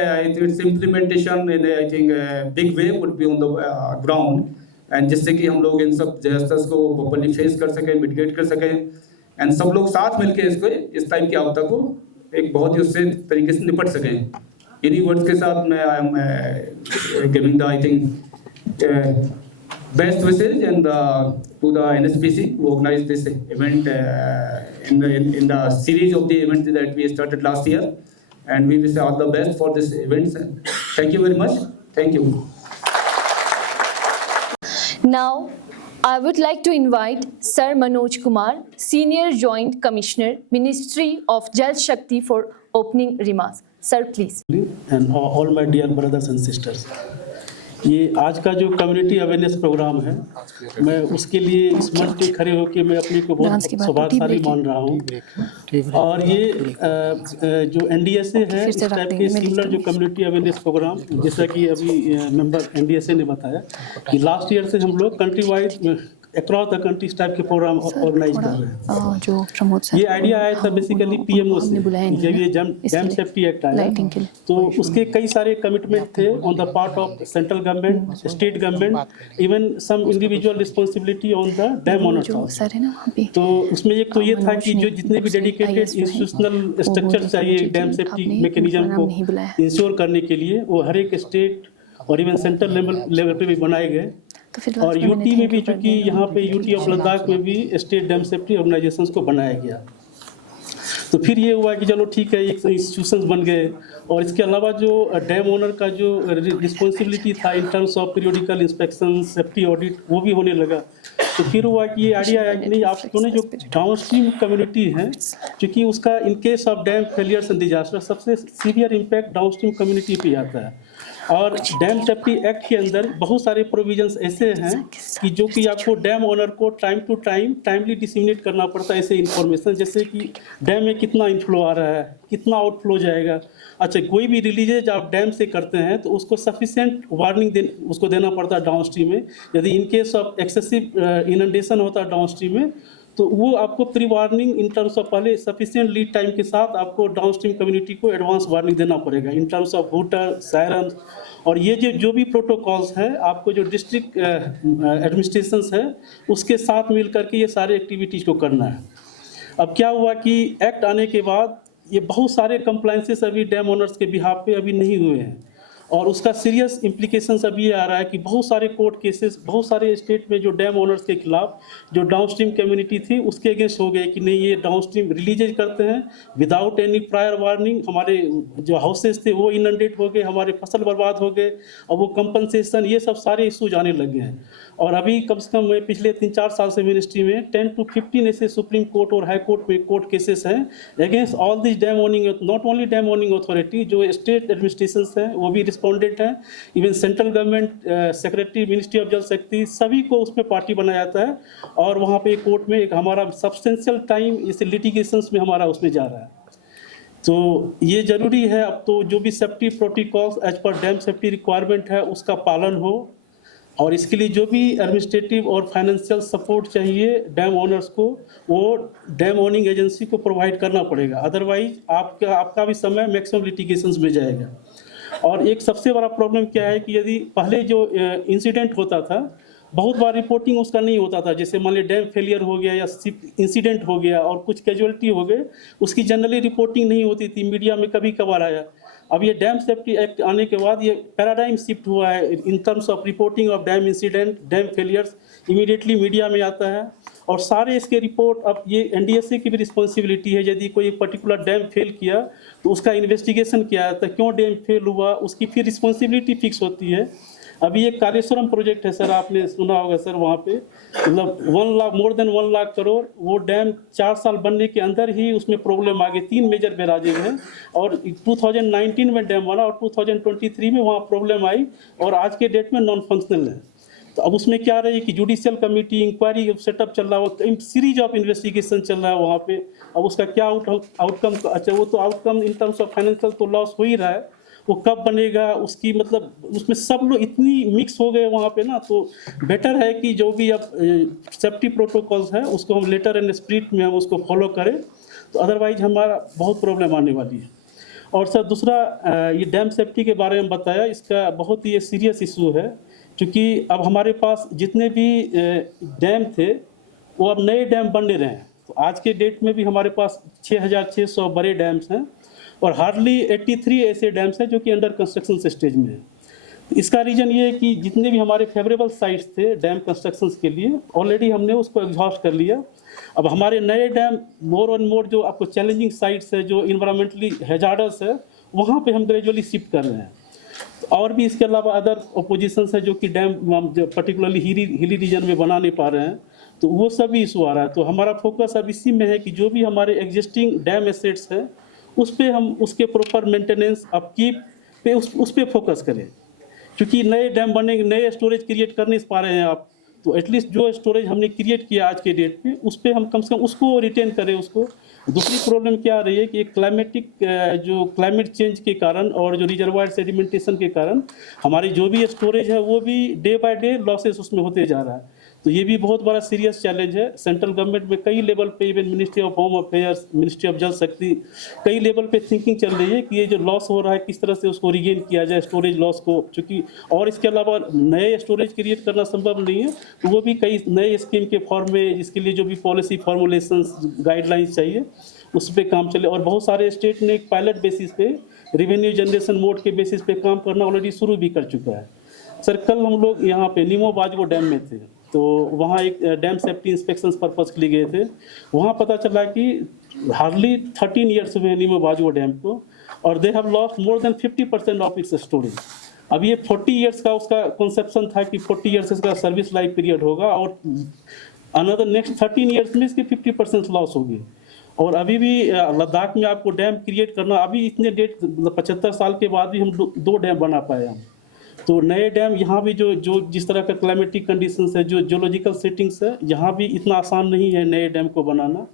its implementation in I think big way would be on the ground, and जिससे कि हम लोग इन सब disasters को properly face कर सकें, mitigate कर सकें, and सब लोग साथ मिलके इसको इस टाइप की आपदा को एक बहुत ही उससे तरीके से निपट सकें। इन्हीं वर्ड्स के साथ मैं I am giving the I think best wishes and to the NSPC who organized this event in the series of the events that we started last year, and we wish all the best for this events. Thank you very much. Thank you. Now, I would like to invite Sir Manoj Kumar, Senior Joint Commissioner, Ministry of Jal Shakti, for opening remarks. Sir, please. And all my dear brothers and sisters. ये आज का जो community awareness programme है, मैं उसके लिए इस मंच पे खड़े होकर मैं अपने को बहुत सौभाग्यशाली मान रहा हूँ। और ये जो NDSA है, इस टाइप के सिमिलर जो कम्युनिटी अवेयरनेस प्रोग्राम, जैसा कि अभी मेंबर NDSA ने बताया कि लास्ट ईयर से हम लोग country wide across the country इस टाइप के प्रोग्राम ऑर्गेनाइज कर रहे हैं। जो प्रमोद सर, ये आइडिया आया था बेसिकली PMO से, जब ये डैम सेफ्टी एक्ट आया तो उसके कई सारे कमिटमेंट थे on the part of central government, state government, even some individual responsibility on the dam owners. तो उसमें एक तो ये था कि जो जितने भी डेडिकेटेड इंस्टीट्यूशनल स्ट्रक्चर चाहिए डैम सेफ्टी मैकेनिज्म को इंश्योर करने के लिए, वो हर एक स्टेट और इवन सेंट्रल लेवल पे भी बनाए गए। और यूटी में भी, चूँकि यहाँ पे यूटी ऑफ लद्दाख में भी स्टेट डैम सेफ्टी ऑर्गेनाइजेशंस को बनाया गया, तो फिर ये हुआ कि चलो ठीक है, एक इंस्टीट्यूशंस बन गए। और इसके अलावा जो डैम ओनर का जो रिस्पॉन्सिबिलिटी था इन terms of periodical inspection, safety audit, वो भी होने लगा। तो फिर हुआ कि ये आइडिया आया कि नहीं, आप क्यों नहीं जो डाउन स्ट्रीम कम्युनिटी है, क्योंकि उसका in case of dam failures and disaster सबसे severe impact downstream community पे आता है। और डैम सेफ्टी एक्ट के अंदर बहुत सारे प्रोविजंस ऐसे हैं कि जो कि आपको डैम ओनर को time to time timely disseminate करना पड़ता है ऐसे इन्फॉर्मेशन, जैसे कि डैम में कितना इनफ्लो आ रहा है, कितना आउटफ्लो जाएगा। अच्छा, कोई भी रिलीजेज आप डैम से करते हैं तो उसको सफिशिएंट वार्निंग उसको देना पड़ता है डाउन स्ट्रीम में। यदि इन केस ऑफ एक्सेसिव इनंडेशन होता है डाउन स्ट्रीम में, तो वो आपको pre warning in terms of पहले सफिशिएंट लीड टाइम के साथ आपको डाउन स्ट्रीम कम्युनिटी को एडवांस वार्निंग देना पड़ेगा इन टर्म्स ऑफ हूटर, सायरन। और ये जो भी प्रोटोकॉल्स है आपको जो डिस्ट्रिक्ट एडमिनिस्ट्रेशंस है उसके साथ मिल करके ये सारे एक्टिविटीज़ को करना है। अब क्या हुआ कि एक्ट आने के बाद ये बहुत सारे कंप्लाइंसेस अभी डैम ओनर्स के बिहाफ पे अभी नहीं हुए हैं, और उसका सीरियस इम्प्लीकेशंस अभी ये आ रहा है कि बहुत सारे कोर्ट केसेस बहुत सारे स्टेट में जो डैम ओनर्स के खिलाफ जो डाउनस्ट्रीम कम्युनिटी थी उसके अगेंस्ट हो गए कि नहीं, ये डाउनस्ट्रीम रिलीजेज करते हैं विदाउट एनी प्रायर वार्निंग, हमारे जो हाउसेस थे वो इनंडेट हो गए, हमारे फसल बर्बाद हो गए, और वो कंपनसेशन ये सब सारे इशूज आने लगे हैं। और अभी कम से कम मैं पिछले 3-4 साल से मिनिस्ट्री में 10 to 15 ऐसे सुप्रीम कोर्ट और हाई कोर्ट में कोर्ट केसेस हैं against all this dam owning, not only dam owning authority, जो स्टेट एडमिनिस्ट्रेशंस हैं वो भी रिस्पॉन्डेंट हैं, even central government secretary ministry of जल शक्ति सभी को उसमें पार्टी बनाया जाता है। और वहाँ पे कोर्ट में एक हमारा सब्सटेंशियल टाइम इस लिटिगेशंस में हमारा उसमें जा रहा है। तो ये ज़रूरी है अब तो जो भी safety protocols as per dam safety requirement है उसका पालन हो, और इसके लिए जो भी एडमिनिस्ट्रेटिव और फाइनेंशियल सपोर्ट चाहिए डैम ओनर्स को वो डैम ओनिंग एजेंसी को प्रोवाइड करना पड़ेगा, अदरवाइज आपका भी समय मैक्सिमम लिटिगेशंस में जाएगा। और एक सबसे बड़ा प्रॉब्लम क्या है कि यदि पहले जो इंसिडेंट होता था बहुत बार रिपोर्टिंग उसका नहीं होता था, जैसे मान लीजिए डैम फेलियर हो गया या इंसिडेंट हो गया और कुछ कैजुअलिटी हो गए, उसकी जनरली रिपोर्टिंग नहीं होती थी, मीडिया में कभी कभार आया। अब ये डैम सेफ्टी एक्ट आने के बाद ये पैराडाइम शिफ्ट हुआ है in terms of reporting of dam incident, dam failures immediately media में आता है, और सारे इसके रिपोर्ट अब ये एनडीएसए की भी रिस्पॉन्सिबिलिटी है। यदि कोई एक पर्टिकुलर डैम फेल किया तो उसका इन्वेस्टिगेशन किया जाता है, क्यों डैम फेल हुआ, उसकी फिर रिस्पॉन्सिबिलिटी फिक्स होती है। अभी एक कालेश्वरम प्रोजेक्ट है सर, आपने सुना होगा सर, वहाँ पे मतलब 1 लाख मोर देन 1 लाख करोड़, वो डैम 4 साल बनने के अंदर ही उसमें प्रॉब्लम आ गई। 3 मेजर बैराजेज हैं और 2019 में डैम बना और 2023 में वहाँ प्रॉब्लम आई और आज के डेट में नॉन फंक्शनल है। तो अब उसमें क्या रही कि जुडिशियल कमेटी इंक्वायरी सेटअप चल रहा है, सीरीज ऑफ इन्वेस्टिगेशन चल रहा है वहाँ पे। अब उसका क्या आउटकम, अच्छा वो तो outcome in terms of financial तो लॉस हो ही रहा है, वो कब बनेगा उसकी मतलब उसमें सब लोग इतनी मिक्स हो गए वहाँ पे ना, तो बेटर है कि जो भी अब सेफ्टी प्रोटोकॉल्स है उसको हम लेटर एंड स्पिरिट में हम उसको फॉलो करें, तो अदरवाइज हमारा बहुत प्रॉब्लम आने वाली है। और सर दूसरा ये डैम सेफ्टी के बारे में बताया, इसका बहुत ही सीरियस इशू है, क्योंकि अब हमारे पास जितने भी डैम थे वो अब नए डैम बन रहे हैं। तो आज के डेट में भी हमारे पास 6600 बड़े डैम्स हैं और हार्डली 83 ऐसे डैम्स हैं जो कि अंडर कंस्ट्रक्शन स्टेज में है। इसका रीज़न ये है कि जितने भी हमारे फेवरेबल साइट्स थे डैम कंस्ट्रक्शन के लिए ऑलरेडी हमने उसको एग्जॉस्ट कर लिया। अब हमारे नए डैम मोर एंड मोर जो आपको चैलेंजिंग साइट्स है, जो इन्वायरमेंटली हैजार्डस है, वहाँ पे हम ग्रेजुअली शिफ्ट कर रहे हैं। और भी इसके अलावा अदर अपोजिशन है जो कि डैम पर्टिकुलरली हिली रीजन में बना नहीं पा रहे हैं, तो वो सभी इशू आ रहा है। तो हमारा फोकस अब इसी में है कि जो भी हमारे एग्जिस्टिंग डैम एसेट्स है उस पर हम उसके प्रॉपर मेंटेनेंस अपकीप पे उस पर फोकस करें, क्योंकि नए डैम बनेंगे, नए स्टोरेज क्रिएट कर नहीं पा रहे हैं आप, तो एटलीस्ट जो स्टोरेज हमने क्रिएट किया आज के डेट पे उस पर हम कम से कम उसको रिटेन करें उसको। दूसरी प्रॉब्लम क्या आ रही है कि जो क्लाइमेट चेंज के कारण और जो रिजर्वायर सेडिमेंटेशन के कारण हमारी जो भी स्टोरेज है वो भी डे बाय डे लॉसेस उसमें होते जा रहा है। तो ये भी बहुत बड़ा सीरियस चैलेंज है। सेंट्रल गवर्नमेंट में कई लेवल पे, even ministry of home affairs, ministry of जल शक्ति, कई लेवल पे थिंकिंग चल रही है कि ये जो लॉस हो रहा है किस तरह से उसको रिगेन किया जाए स्टोरेज लॉस को, चूँकि और इसके अलावा नए स्टोरेज क्रिएट करना संभव नहीं है, तो वो भी कई नए स्कीम के फॉर्म में जिसके लिए जो भी पॉलिसी फॉर्मुलेशंस गाइडलाइंस चाहिए उस पर काम चले। और बहुत सारे स्टेट ने एक पायलट बेसिस पे रेवेन्यू जनरेशन मोड के बेसिस पे काम करना ऑलरेडी शुरू भी कर चुका है। सर कल हम लोग यहाँ पे नीमो बाजगो डैम में थे, तो वहाँ एक डैम सेफ्टी इंस्पेक्शन पर्पस के लिए गए थे। वहाँ पता चला कि हार्डली 13 ईयर्स हुए नीमो बाजगो डैम को और they have lost more than 50% of its storage. अब ये 40 इयर्स का उसका कंसेप्शन था कि 40 इयर्स इसका सर्विस लाइफ पीरियड होगा और अनदर नेक्स्ट 13 इयर्स में इसके 50% लॉस होगी। और अभी भी लद्दाख में आपको डैम क्रिएट करना, अभी इतने डेट 75 साल के बाद भी हम 2 डैम बना पाए हम। तो नए डैम यहाँ भी जो जिस तरह का क्लाइमेटिक कंडीशंस है, जो जियोलॉजिकल सेटिंग्स है, यहाँ भी इतना आसान नहीं है नए डैम को बनाना।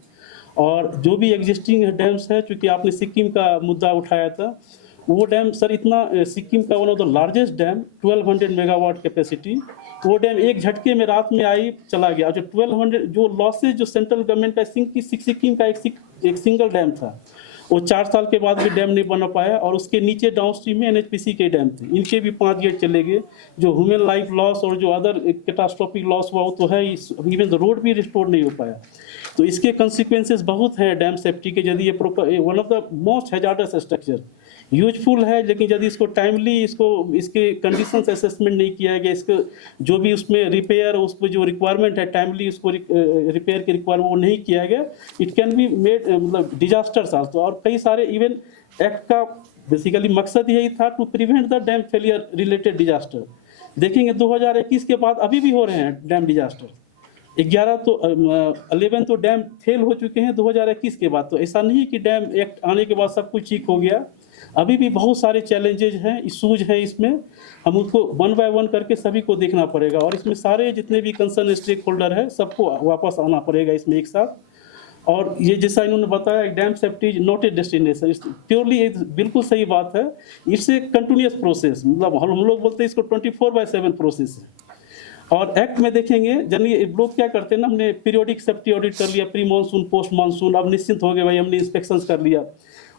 और जो भी एग्जिस्टिंग डैम्स है, चूँकि आपने सिक्किम का मुद्दा उठाया था, वो डैम सर इतना सिक्किम का one of the largest dam 1200 megawatt capacity, वो डैम एक झटके में रात में आई चला गया। जो 1200 जो लॉसेज जो सेंट्रल गवर्नमेंट का सिक्किम का एक सिंगल डैम था, वो 4 साल के बाद भी डैम नहीं बना पाया। और उसके नीचे डाउन स्ट्रीम में NHPC के डैम थे, इनके भी 5 गेट चले गए। जो ह्यूमन लाइफ लॉस और जो अदर कैटास्ट्रोफिक लॉस हुआ वो तो है, इवन द रोड भी रिस्टोर नहीं हो पाया। तो इसके कंसिक्वेंसेस बहुत हैं डैम सेफ्टी के। यदि ये proper one of the most hazards structure useful है, लेकिन यदि इसको टाइमली इसके कंडीशंस असेसमेंट नहीं किया गया, इसको जो भी उसमें रिपेयर उसको जो रिक्वायरमेंट है टाइमली उसको रिपेयर के रिक्वायरमेंट वो नहीं किया गया, इट कैन बी मेड मतलब डिजास्टर्स आल्सो। और कई सारे इवन एक्ट का बेसिकली मकसद यही था to prevent the dam failure related disaster. देखेंगे 2021 के बाद अभी भी हो रहे हैं डैम डिजास्टर। 11 तो डैम फेल हो चुके हैं 2021 के बाद। तो ऐसा नहीं कि डैम एक्ट आने के बाद सब कुछ ठीक हो गया, अभी भी बहुत सारे चैलेंजेज हैं, इशूज हैं। इसमें हम उसको 1 बाय 1 करके सभी को देखना पड़ेगा। और इसमें सारे जितने भी कंसर्न स्टेक होल्डर है सबको वापस आना पड़ेगा इसमें एक साथ। और ये जैसा इन्होंने बताया, dam safety is not a destination, purely बिल्कुल सही बात है। इट्स ए कंटिन्यूस प्रोसेस, मतलब हम लोग बोलते हैं इसको 24/7 प्रोसेस है। और एक्ट में देखेंगे जनरली लोग क्या करते हैं ना, हमने पीरियोडिक सेफ्टी ऑडिट कर लिया, प्री मानसून पोस्ट मानसून, अब निश्चिंत हो गए भाई हमने इंस्पेक्शंस कर लिया।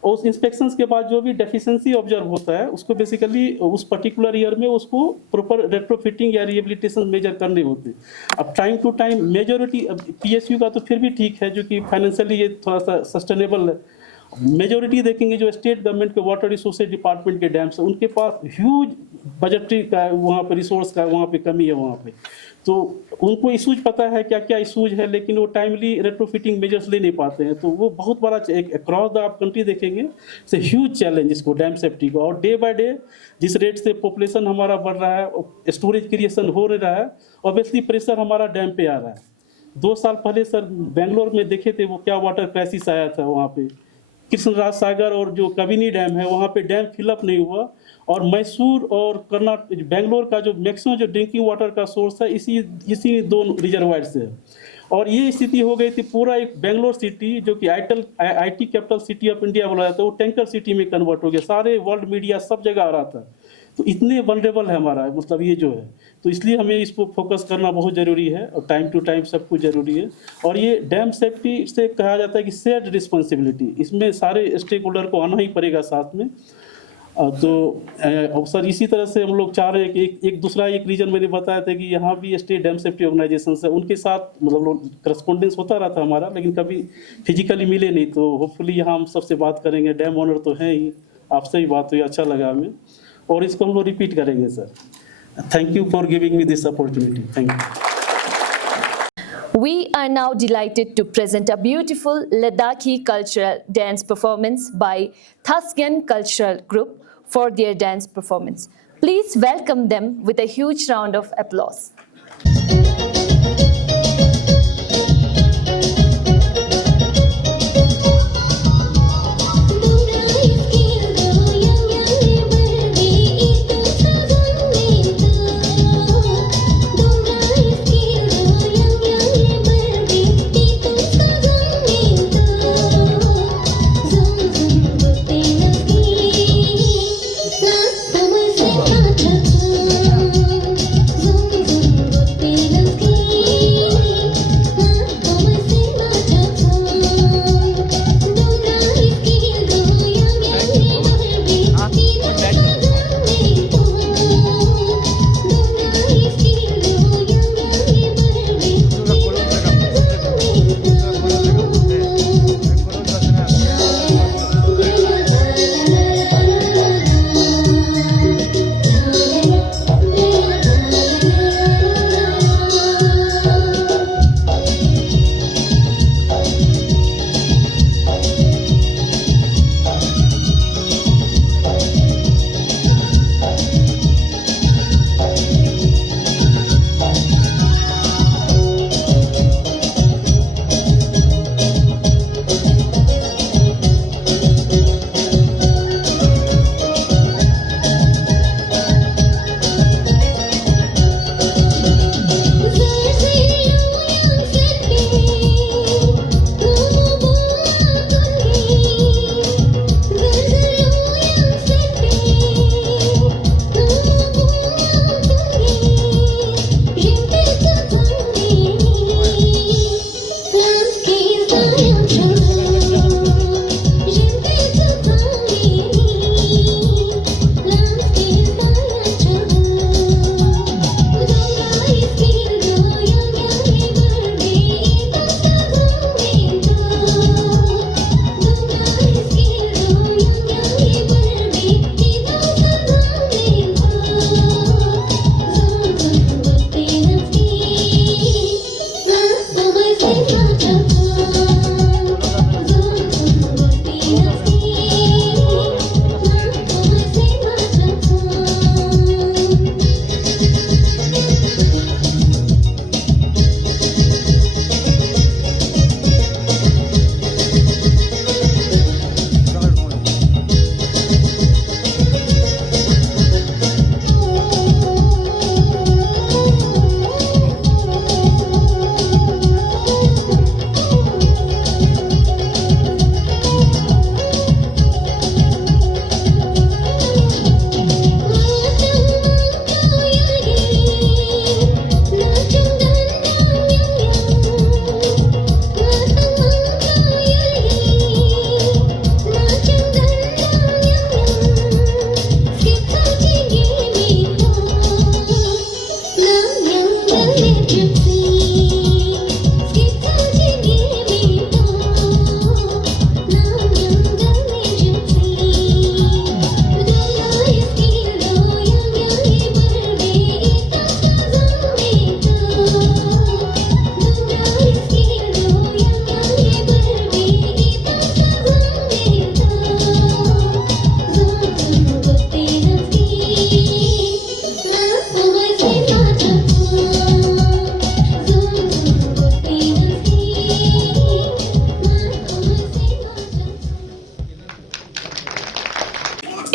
और उस इंस्पेक्शंस के बाद जो भी डेफिशिएंसी ऑब्जर्व होता है उसको बेसिकली उस पर्टिकुलर ईयर में उसको प्रॉपर रेट्रोफिटिंग या रिहेबिलिटेशन मेजर करने होते हैं। अब time to time majority PSU का तो फिर भी ठीक है, जो कि फाइनेंशियली ये थोड़ा सा सस्टेनेबल है। मेजॉरिटी देखेंगे जो स्टेट गवर्नमेंट के वाटर रिसोर्सेज डिपार्टमेंट के डैम्स, उनके पास ह्यूज बजटरी का वहाँ पे रिसोर्स का वहाँ पे कमी है वहाँ पे। तो उनको इशूज पता है क्या क्या इशूज है, लेकिन वो टाइमली रेट्रोफिटिंग मेजर्स ले नहीं पाते हैं। तो वो बहुत बड़ा एक अक्रॉस द आप कंट्री देखेंगे से ह्यूज चैलेंज इसको डैम सेफ्टी को। और डे बाय डे जिस रेट से पॉपुलेशन हमारा बढ़ रहा है, स्टोरेज क्रिएशन हो रहा है, ऑब्वियसली प्रेशर हमारा डैम पे आ रहा है। 2 साल पहले सर बेंगलोर में देखे थे वो क्या वाटर क्राइसिस आया था वहाँ पे। कृष्णराज सागर और जो कबिनी डैम है वहाँ पे डैम फिलअप नहीं हुआ। और मैसूर और कर्नाटक बेंगलोर का जो मैक्सिमम जो ड्रिंकिंग वाटर का सोर्स है इसी 2 रिजर्वायर से है। और ये स्थिति हो गई थी, पूरा एक बेंगलोर सिटी जो कि IT capital city of India बोला जाता है, वो टैंकर सिटी में कन्वर्ट हो गया। सारे वर्ल्ड मीडिया सब जगह आ रहा था। तो इतने वनरेबल है हमारा मतलब ये जो है, तो इसलिए हमें इस पर फोकस करना बहुत ज़रूरी है और टाइम टू टाइम सब कुछ ज़रूरी है। और ये डैम सेफ्टी से कहा जाता है कि शेयर्ड रिस्पॉन्सिबिलिटी, इसमें सारे स्टेक होल्डर को आना ही पड़ेगा साथ में। तो सर इसी तरह से हम लोग चाह रहे हैं कि एक दूसरा एक रीजन मैंने बताया था कि यहाँ भी स्टेट डैम सेफ्टी ऑर्गेनाइजेशन है, उनके साथ मतलब करस्पॉन्डेंस होता रहा था हमारा, लेकिन कभी फिजिकली मिले नहीं। तो होपफुली यहाँ हम सबसे बात करेंगे, डैम ओनर तो हैं ही, आपसे ही बात हुई, अच्छा लगा हमें, और इसको हम लोग रिपीट करेंगे sir. Thank you for giving me this opportunity. Thank you. We are now delighted to present a beautiful Ladakhi cultural dance performance by Thasgen Cultural Group for their dance performance. Please welcome them with a huge round of applause. Zum zum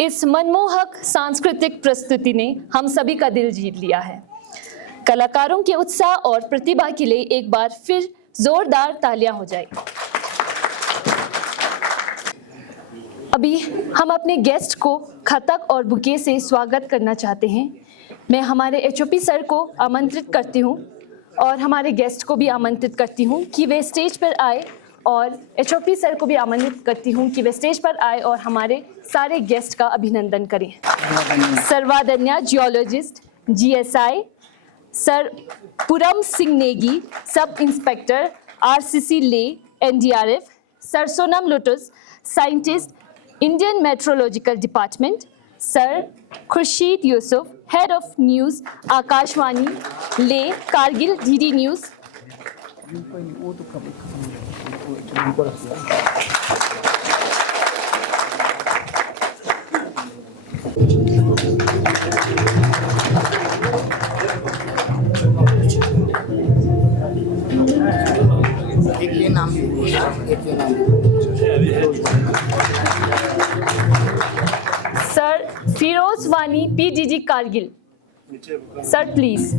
इस मनमोहक सांस्कृतिक प्रस्तुति ने हम सभी का दिल जीत लिया है। कलाकारों के उत्साह और प्रतिभा के लिए एक बार फिर जोरदार तालियां हो जाए। अभी हम अपने गेस्ट को खतक और बुके से स्वागत करना चाहते हैं। मैं हमारे एचओपी सर को आमंत्रित करती हूँ और हमारे गेस्ट को भी आमंत्रित करती हूँ कि वे स्टेज पर आए, और एचओपी सर को भी आमंत्रित करती हूँ कि वे स्टेज पर आए और हमारे सारे गेस्ट का अभिनंदन करें। सर्वादन्या geologist GSI, sir Puram Singh Negi sub inspector RCC Leh NDRF, sir Sonam Lotus scientist Indian meteorological department, sir Khurshid Yusuf head of news Akashvani Leh Kargil DD news, sir Firoz Wani PDG Kargil. Sir please.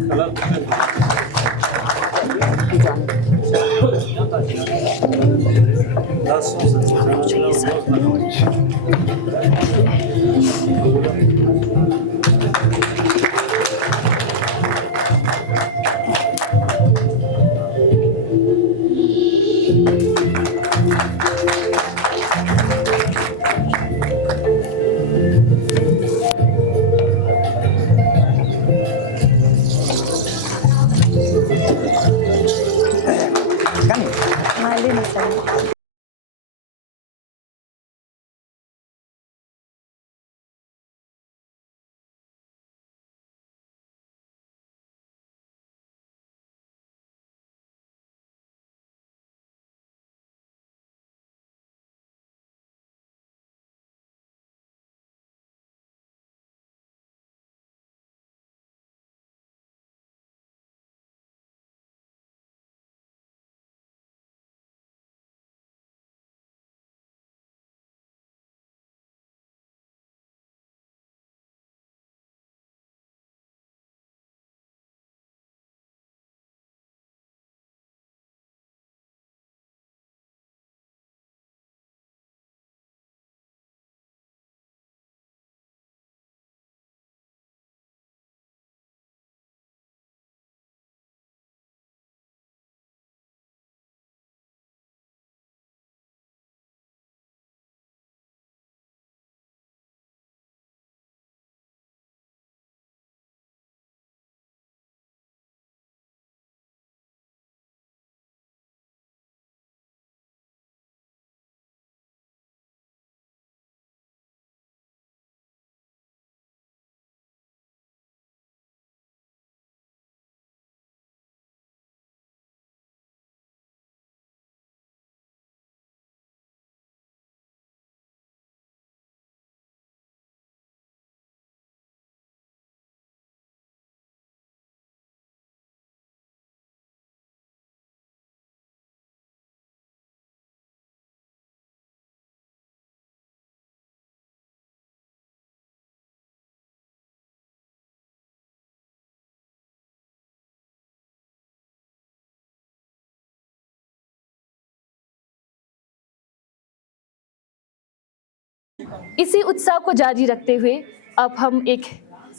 इसी उत्साह को जारी रखते हुए अब हम एक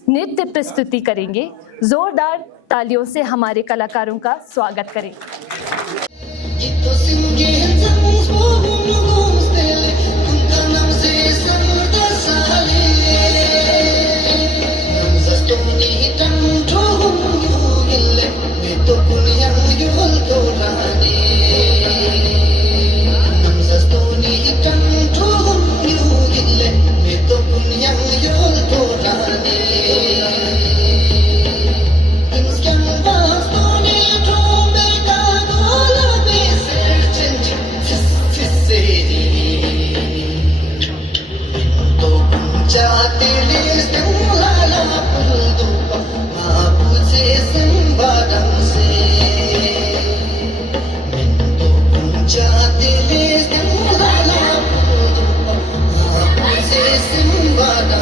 नृत्य प्रस्तुति करेंगे। जोरदार तालियों से हमारे कलाकारों का स्वागत करें। Simba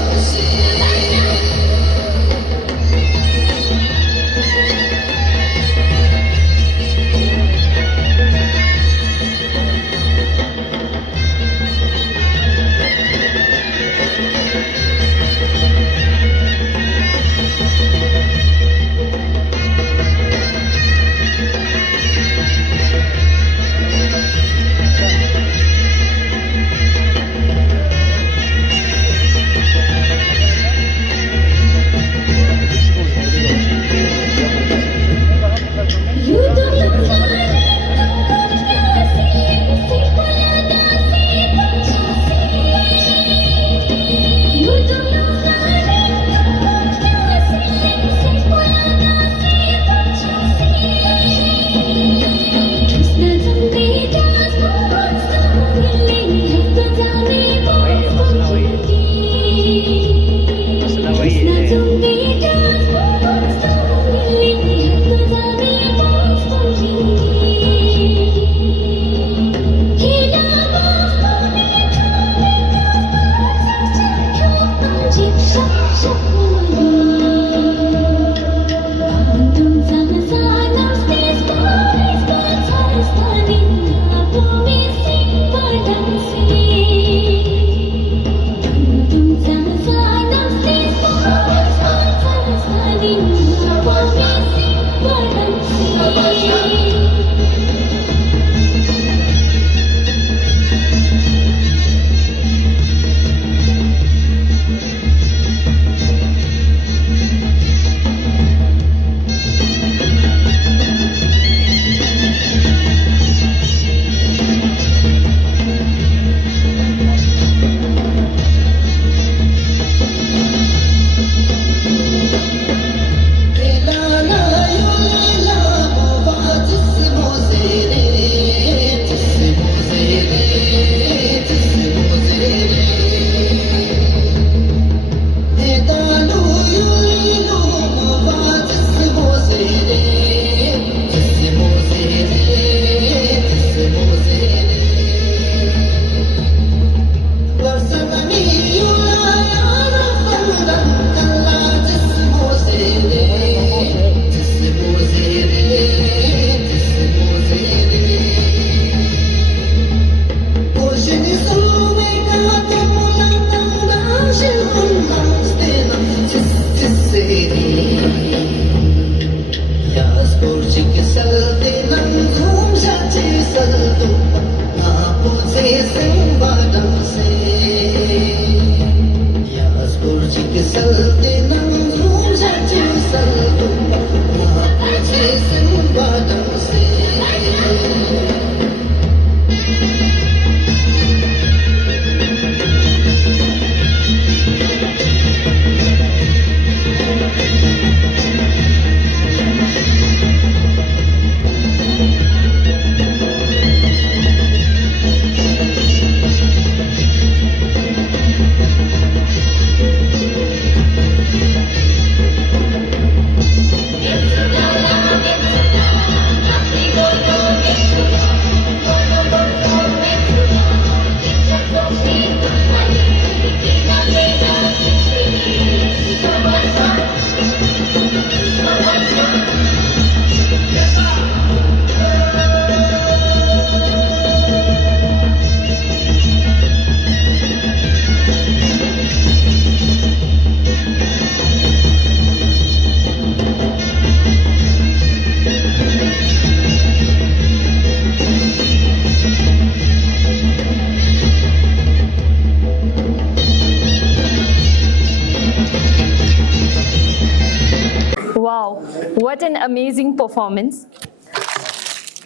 Wow, what an amazing performance.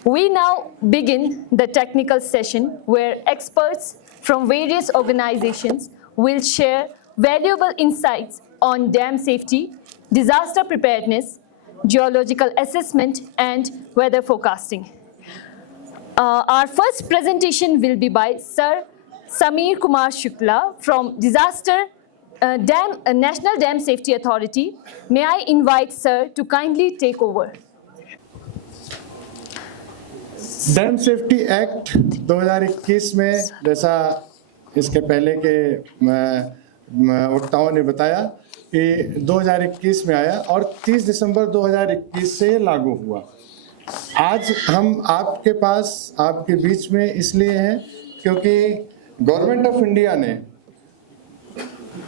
We now begin the technical session where experts from various organizations will share valuable insights on dam safety, disaster preparedness, geological assessment, and weather forecasting. Our first presentation will be by Sir Sameer Kumar Shukla from National Dam Safety Authority. May I invite Sir to kindly take over. Dam safety act 2021 में जैसा इसके पहले के वक्ताओं ने बताया कि 2021 में आया और 30 दिसंबर 2021 से लागू हुआ। आज हम आपके पास आपके बीच में इसलिए हैं क्योंकि गवर्नमेंट ऑफ इंडिया ने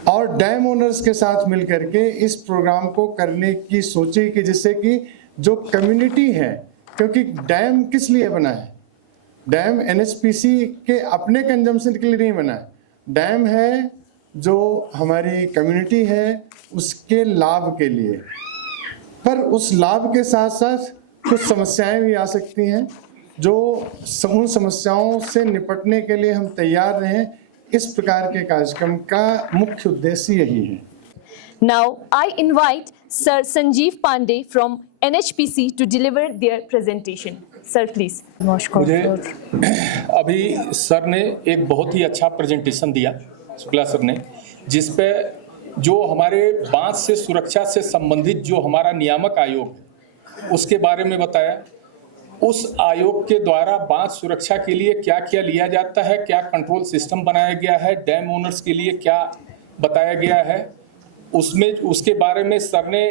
और डैम ओनर्स के साथ मिलकर के इस प्रोग्राम को करने की सोची कि जिससे कि जो कम्युनिटी है, क्योंकि डैम किस लिए बना है? डैम एनएचपीसी के अपने कंजम्पशन के लिए नहीं बना है। डैम है जो हमारी कम्युनिटी है उसके लाभ के लिए, पर उस लाभ के साथ साथ कुछ समस्याएं भी आ सकती हैं जो उन समस्याओं से निपटने के लिए हम तैयार रहें। इस प्रकार के कार्यक्रम का मुख्य उद्देश्य यही है। Now I invite Sir Sanjeev Pandey from NHPC to deliver their presentation. Sir, please. मुझे अभी सर ने एक बहुत ही अच्छा प्रेजेंटेशन दिया, शुक्ला सर ने, जिस पे जो हमारे बांध से सुरक्षा से संबंधित जो हमारा नियामक आयोग उसके बारे में बताया। उस आयोग के द्वारा बांध सुरक्षा के लिए क्या क्या लिया जाता है, क्या कंट्रोल सिस्टम बनाया गया है, डैम ओनर्स के लिए क्या बताया गया है, उसमें उसके बारे में सर ने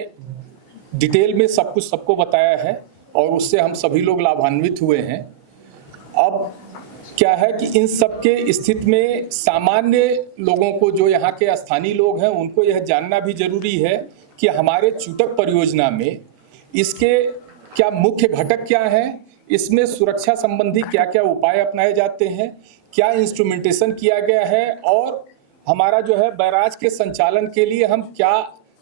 डिटेल में सब कुछ सबको बताया है और उससे हम सभी लोग लाभान्वित हुए हैं। अब क्या है कि इन सब के स्थिति में सामान्य लोगों को, जो यहाँ के स्थानीय लोग हैं, उनको यह जानना भी जरूरी है कि हमारे चूटक परियोजना में इसके क्या मुख्य घटक क्या हैं, इसमें सुरक्षा संबंधी क्या क्या उपाय अपनाए जाते हैं, क्या इंस्ट्रूमेंटेशन किया गया है और हमारा जो है बैराज के संचालन के लिए हम क्या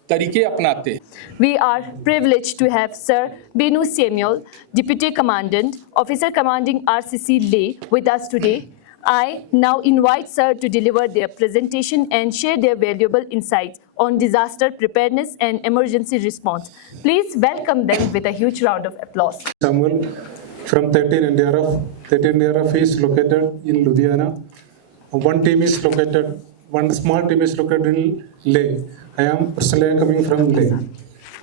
तरीके अपनाते हैं। We are privileged to have Sir Benu Samuel, Deputy Commandant, Officer Commanding RCC Leh, with us today. I now invite Sir to deliver their presentation and share their valuable insights on disaster preparedness and emergency response. Please welcome them with a huge round of applause. Samuel from 13 NDRF. 13 NDRF is located in Ludhiana. One small team is located in Leh. I am personally coming from Leh.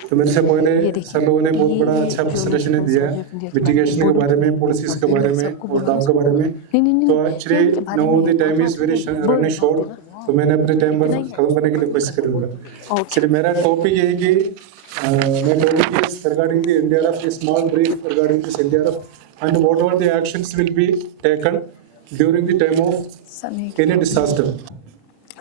तो मेरे से पहले sir लोगों ने बहुत बड़ा अच्छा presentation दिया है मिटिगेशन के बारे में, पॉलिसीज के बारे में और डैम के बारे में। तो actually now the time is very running short, तो मैंने अपने टाइम पर खत्म करने के लिए कोशिश करूँगा। एक्चुअली मेरा टॉपिक ये है कि my topic is regarding the NDRF, a small brief regarding this NDRF and what are the actions will be taken during the time of any disaster.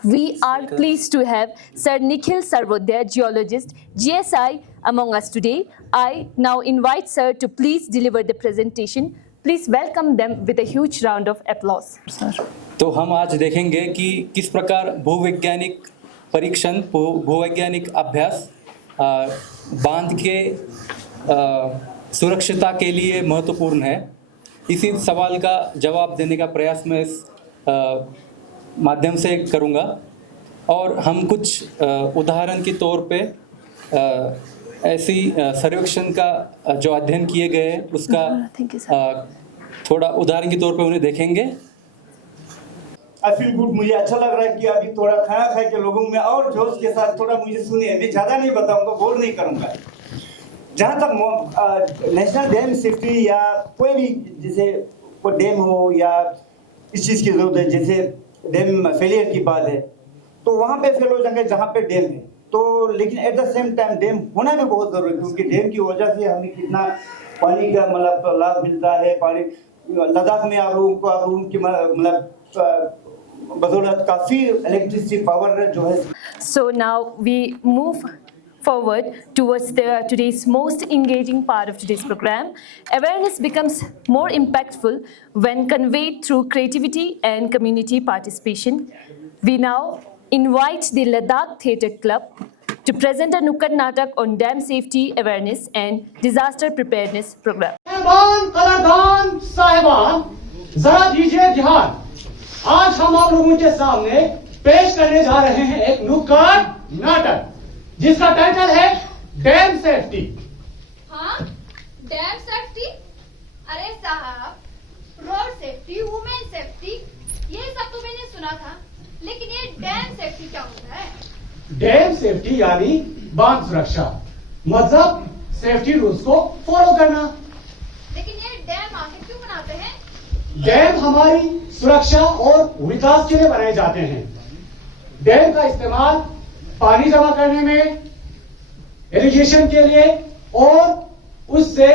We are pleased to have Sir Nikhil Sarvodaya, geologist, GSI, among us today. I now invite Sir to please deliver the presentation. Please welcome them with a huge round of applause. तो हम आज देखेंगे कि किस प्रकार भूवैज्ञानिक परीक्षण भूवैज्ञानिक अभ्यास बांध के सुरक्षिता के लिए महत्वपूर्ण है। इसी सवाल का जवाब देने का प्रयास मैं इस माध्यम से करूंगा और हम कुछ उदाहरण के तौर पे ऐसी सर्वेक्षण का जो अध्ययन किए गए हैं उसका थोड़ा उदाहरण के तौर पे उन्हें देखेंगे। आई फील गुड, मुझे अच्छा लग रहा है कि अभी थोड़ा खाना खा के लोगों में और जोश के साथ थोड़ा मुझे सुनिए। मैं ज़्यादा नहीं बताऊंगा, बोर नहीं करूंगा। जहाँ तक नेशनल डैम सेफ्टी या कोई भी जैसे कोई डैम हो या इस चीज़ की जरूरत है, जैसे डैम फेलियर की बात है तो वहाँ पे फेल हो जाएंगे जहाँ पे डैम है तो, लेकिन eight the same time dam होना भी बहुत जरूरी है क्योंकि डैम की वजह से हमें कितना पानी का मतलब लाभ मिलता है। पानी लद्दाख में आप लोगों की मतलब बदौलत काफ़ी इलेक्ट्रिसिटी पावर जो है। So now we move forward towards today's most engaging part of today's program. Awareness becomes more impactful when conveyed through creativity and community participation. We now invite the Ladakh Theatre Club to present a Nukkad Natak on dam safety awareness and disaster preparedness program. Kaladan साहिबान, जरा दीजिए ध्यान। आज हम आप लोगों के सामने पेश करने जा रहे हैं एक नुक्कड़ नाटक जिसका टाइटल है डैम सेफ्टी। हाँ, डैम सेफ्टी? अरे साहब, रोड सेफ्टी, वुमेन सेफ्टी, ये सब तो मैंने सुना था, लेकिन ये डैम सेफ्टी क्या होता है? डैम सेफ्टी यानी बांध सुरक्षा, मतलब सेफ्टी रूल्स को फॉलो करना। लेकिन ये डैम आखिर क्यों बनाते हैं? डैम हमारी सुरक्षा और विकास के लिए बनाए जाते हैं। डैम का इस्तेमाल पानी जमा करने में, इरिगेशन के लिए और उससे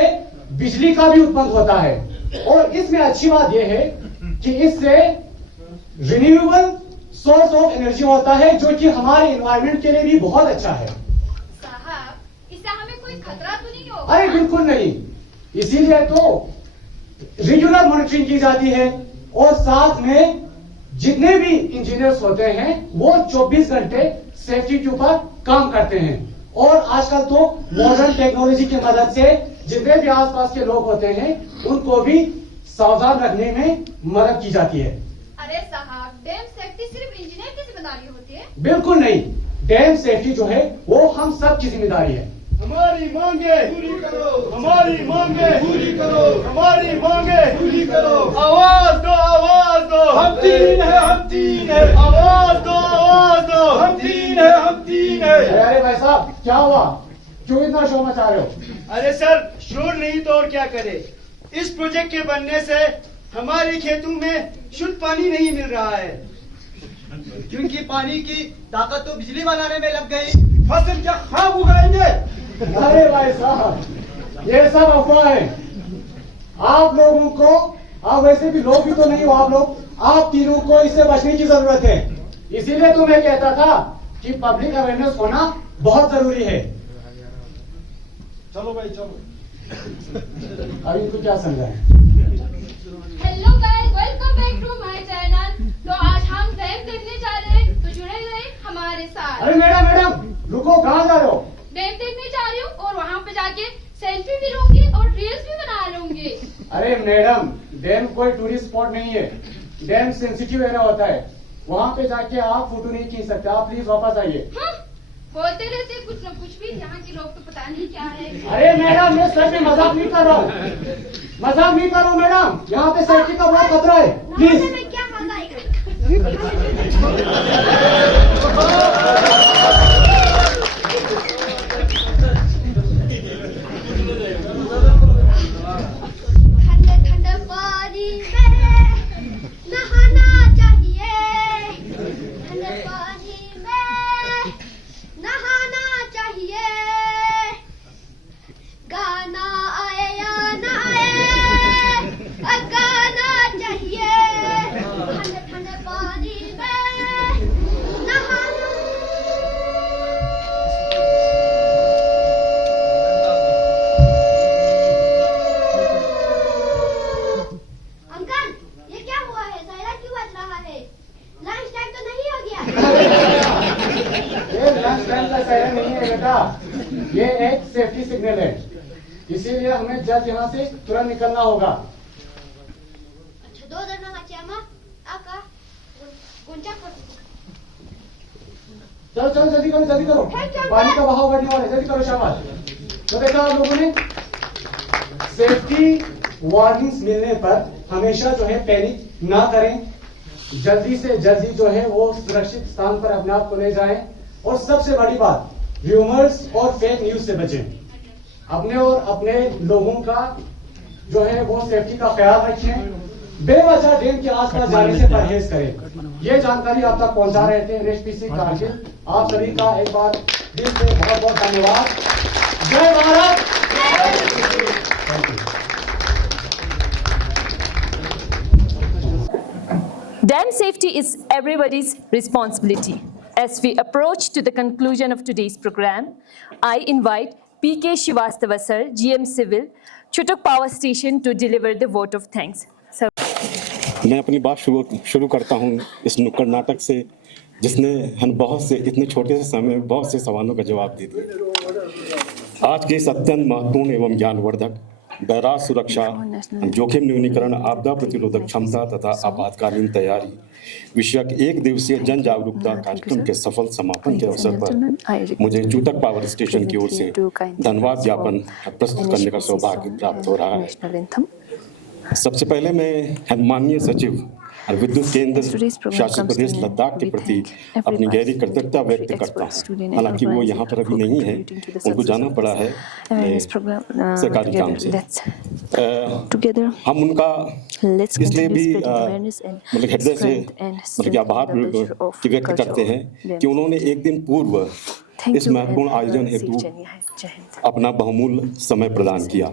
बिजली का भी उत्पन्न होता है। और इसमें अच्छी बात यह है कि इससे रिन्यूएबल सोर्स ऑफ एनर्जी होता है जो कि हमारे एनवायरनमेंट के लिए भी बहुत अच्छा है। साहब, इससे हमें कोई खतरा तो नहीं होगा? अरे बिल्कुल नहीं, इसीलिए तो रेगुलर मॉनिटरिंग की जाती है और साथ में जितने भी इंजीनियर्स होते हैं वो 24 घंटे सेफ्टी के ऊपर काम करते हैं। और आजकल तो मॉडर्न टेक्नोलॉजी की मदद से जितने भी आसपास के लोग होते हैं उनको भी सावधान रखने में मदद की जाती है। अरे साहब, डैम सेफ्टी सिर्फ इंजीनियर की जिम्मेदारी होती है? बिल्कुल नहीं, डैम सेफ्टी जो है वो हम सब की जिम्मेदारी है। हमारी मांगे पूरी करो, हमारी मांगे पूरी करो, हमारी मांगे पूरी करो। आवाज दो, आवाज दो, हम तीन है, हम तीन है। आवाज दो, आवाज दो, हम तीन है, हम तीन है। अरे भाई साहब, क्या हुआ? क्यों इतना शोर मचा रहे हो? अरे सर, शोर नहीं तो और क्या करे। इस प्रोजेक्ट के बनने से हमारे खेतों में शुद्ध पानी नहीं मिल रहा है क्योंकि पानी की ताकत तो बिजली बनाने में लग गई। फसल क्या खाब उगाएंगे? अरे भाई साहब, ये सब अफवाह है। आप लोगों को, आप वैसे भी लोग भी तो नहीं हो आप लोग, आप तीनों को इससे बचने की जरूरत है। इसीलिए तो मैं कहता था कि पब्लिक अवेयरनेस होना बहुत जरूरी है। चलो भाई चलो। अभी इनको क्या समझाएं? Hello guys, welcome back to my channel. तो आज हम डैम देखने जा रहे हैं, तो जुड़े रहे हमारे साथ। अरे मैडम रुको, कहाँ जा रहे हो? डैम देखने जा रही हूँ और वहाँ पे जाके सेल्फी भी लूंगी और रील्स भी बना लूंगी। अरे मैडम, डैम कोई टूरिस्ट स्पॉट नहीं है। डैम सेंसिटिव एरिया होता है, वहाँ पे जाके आप फोटो नहीं खींच सकते। आप प्लीज वापस आइए। बोलते रहते कुछ न कुछ भी, यहाँ के लोग तो पता नहीं क्या है। अरे मैडम, मैं सच में मजाक नहीं कर रहा हूँ, मजाक नहीं कर रहा हूँ मैडम। यहाँ पे सेफ्टी का बहुत खतरा है, प्लीज। क्या मजा आएगा? बेटा, ये एक सेफ्टी सिग्नल है, इसीलिए हमें जल्द यहाँ से तुरंत निकलना होगा। अच्छा, 2 जणांची आम्हा आका गुंजा करतो। चलो चलो जल्दी करो, जल्दी करो, पानी का बहाव बढ़ने वाला है, जल्दी करो, शाबाश। तो देखा आप लोगों ने, सेफ्टी वार्निंग्स मिलने पर हमेशा जो है पैनिक ना करें, जल्दी से जल्दी जो है वो सुरक्षित स्थान पर अपने आप को ले जाएं, और सबसे बड़ी बात, र्यूमर्स और फेक न्यूज से बचें। अपने और अपने लोगों का जो है वो सेफ्टी का ख्याल रखें, बेवजह डैम के आसपास जाने से परहेज करें। ये जानकारी आप तक पहुंचा रहे थे एनएचपीसी कारगिल। आप सभी का एक बार दिल से बहुत बहुत धन्यवाद। जय Bharat. Dam safety is everybody's responsibility. As we approach to the conclusion of today's program, I invite P.K. Srivastava sir, GM Civil, Chutuk Power Station, to deliver the vote of thanks. Sir. मैं अपनी बात शुरू करता हूँ इस नुक्कड़ नाटक से, जिसने हम बहुत से इतने छोटे से समय में बहुत से सवालों का जवाब दे दिया। आज के इस अत्यंत महत्वपूर्ण एवं ज्ञानवर्धक बैराज सुरक्षा, जोखिम न्यूनीकरण, आपदा प्रतिरोधक क्षमता तथा आपातकालीन तैयारी विषयक 1 दिवसीय जन जागरूकता कार्यक्रम के सफल समापन के अवसर पर मुझे चूतक पावर स्टेशन की ओर से धन्यवाद ज्ञापन प्रस्तुत करने का सौभाग्य प्राप्त हो रहा है। सबसे पहले मैं माननीय सचिव और विद्युत केंद्र शासित प्रदेश लद्दाख के प्रति अपनी गहरी कृतज्ञता व्यक्त करता हूँ। हालांकि वो यहाँ पर अभी नहीं है, उनको जाना पड़ा है सरकारी काम से। हम उनका इसलिए भी मतलब हृदय से मतलब आभार व्यक्त करते हैं कि उन्होंने एक दिन पूर्व इस महत्वपूर्ण आयोजन हेतु अपना बहुमूल्य समय प्रदान किया।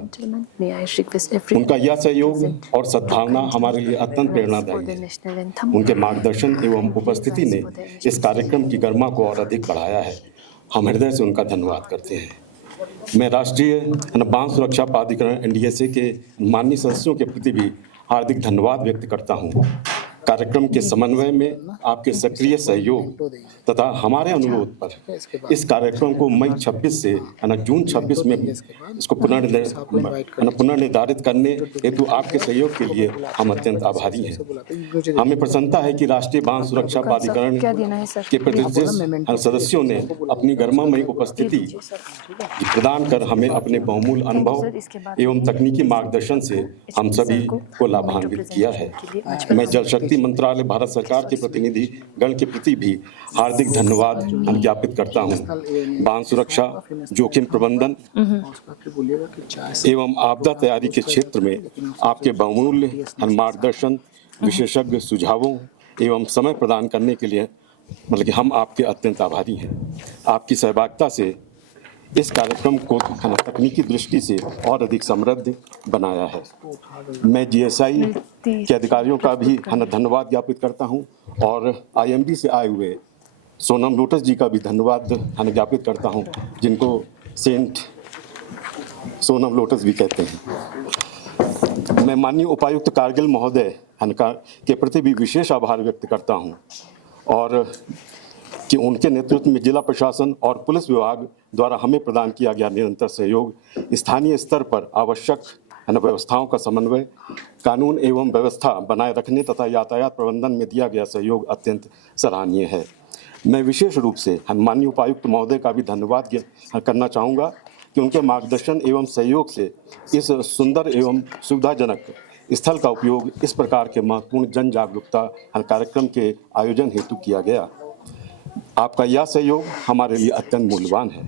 उनका यह सहयोग और सद्भावना हमारे लिए अत्यंत प्रेरणादायी है। उनके मार्गदर्शन एवं उपस्थिति ने इस कार्यक्रम की गरिमा को और अधिक बढ़ाया है। हम हृदय से उनका धन्यवाद करते हैं। मैं राष्ट्रीय बांध सुरक्षा प्राधिकरण NDSA के माननीय सदस्यों के प्रति भी हार्दिक धन्यवाद व्यक्त करता हूँ। कार्यक्रम के समन्वय में आपके सक्रिय सहयोग तथा हमारे अनुरोध पर इस कार्यक्रम को मई 26 से जून 26 में इसको पुनर्निर्धारित करने हेतु आपके सहयोग के लिए हम अत्यंत आभारी हैं। हमें प्रसन्नता है कि राष्ट्रीय बांध सुरक्षा प्राधिकरण के प्रतिष्ठित सदस्यों ने अपनी गरिमामयी उपस्थिति प्रदान कर हमें अपने बहुमूल्य अनुभव एवं तकनीकी मार्गदर्शन से हम सभी को लाभान्वित किया है। मैं जल शक्ति मंत्रालय भारत सरकार के प्रतिनिधि गण के प्रति भी हार्दिक धन्यवाद ज्ञापित करता हूं। बांध सुरक्षा, जोखिम प्रबंधन एवं आपदा तैयारी के क्षेत्र में आपके बहुमूल्य मार्गदर्शन, विशेषज्ञ सुझावों एवं समय प्रदान करने के लिए मतलब कि हम आपके अत्यंत आभारी हैं। आपकी सहभागिता से इस कार्यक्रम को तकनीकी दृष्टि से और अधिक समृद्ध बनाया है। मैं GSI के अधिकारियों का भी धन्यवाद ज्ञापित करता हूं और IMD से आए हुए सोनम लोटस जी का भी धन्यवाद ज्ञापित करता हूं, जिनको सेंट सोनम लोटस भी कहते हैं। मैं माननीय उपायुक्त कारगिल महोदय के प्रति भी विशेष आभार व्यक्त करता हूं और कि उनके नेतृत्व में जिला प्रशासन और पुलिस विभाग द्वारा हमें प्रदान किया गया निरंतर सहयोग, स्थानीय स्तर पर आवश्यक व्यवस्थाओं का समन्वय, कानून एवं व्यवस्था बनाए रखने तथा यातायात प्रबंधन में दिया गया सहयोग अत्यंत सराहनीय है। मैं विशेष रूप से माननीय उपायुक्त महोदय का भी धन्यवाद करना चाहूँगा कि उनके मार्गदर्शन एवं सहयोग से इस सुंदर एवं सुविधाजनक स्थल का उपयोग इस प्रकार के महत्वपूर्ण जन जागरूकता कार्यक्रम के आयोजन हेतु किया गया। आपका यह सहयोग हमारे लिए अत्यंत मूल्यवान है।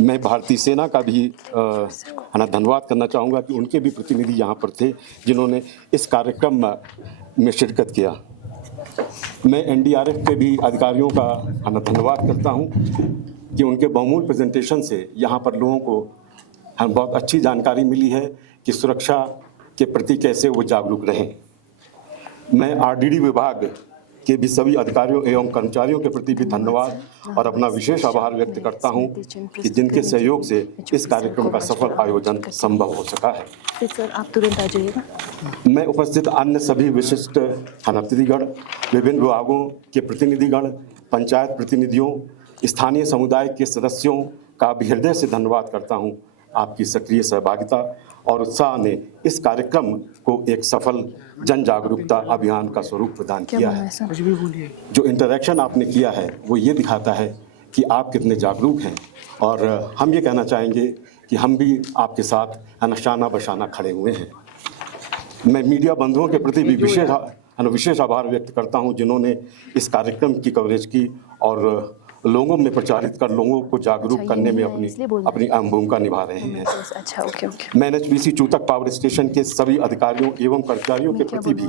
मैं भारतीय सेना का भी धन्यवाद करना चाहूँगा कि उनके भी प्रतिनिधि यहाँ पर थे जिन्होंने इस कार्यक्रम में शिरकत किया। मैं NDRF के भी अधिकारियों का धन्यवाद करता हूँ कि उनके बहुमूल्य प्रेजेंटेशन से यहाँ पर लोगों को बहुत अच्छी जानकारी मिली है कि सुरक्षा के प्रति कैसे वो जागरूक रहें। मैं RDD विभाग के भी सभी अधिकारियों एवं कर्मचारियों के प्रति भी धन्यवाद और अपना विशेष आभार व्यक्त करता हूं कि जिनके सहयोग से इस कार्यक्रम का सफल आयोजन संभव हो सका है। सर आप तुरंत आ जाइएगा। मैं उपस्थित अन्य सभी विशिष्ट अतिथिगण, विभिन्न विभागों के प्रतिनिधिगण, पंचायत प्रतिनिधियों, स्थानीय समुदाय के सदस्यों, का भी हृदय से धन्यवाद करता हूं। आपकी सक्रिय सहभागिता और उत्साह ने इस कार्यक्रम को एक सफल जन जागरूकता अभियान का स्वरूप प्रदान किया है। जो इंटरेक्शन आपने किया है वो ये दिखाता है कि आप कितने जागरूक हैं, और हम ये कहना चाहेंगे कि हम भी आपके साथ शाना बशाना खड़े हुए हैं। मैं मीडिया बंधुओं के प्रति भी विशेष आभार व्यक्त करता हूं, जिन्होंने इस कार्यक्रम की कवरेज की और लोगों में प्रचारित कर लोगों को जागरूक करने में अपनी अहम भूमिका निभा रहे हैं। अच्छा, ओके। मैं एनएचपीसी चूतक पावर स्टेशन के सभी अधिकारियों एवं कर्मचारियों के प्रति भी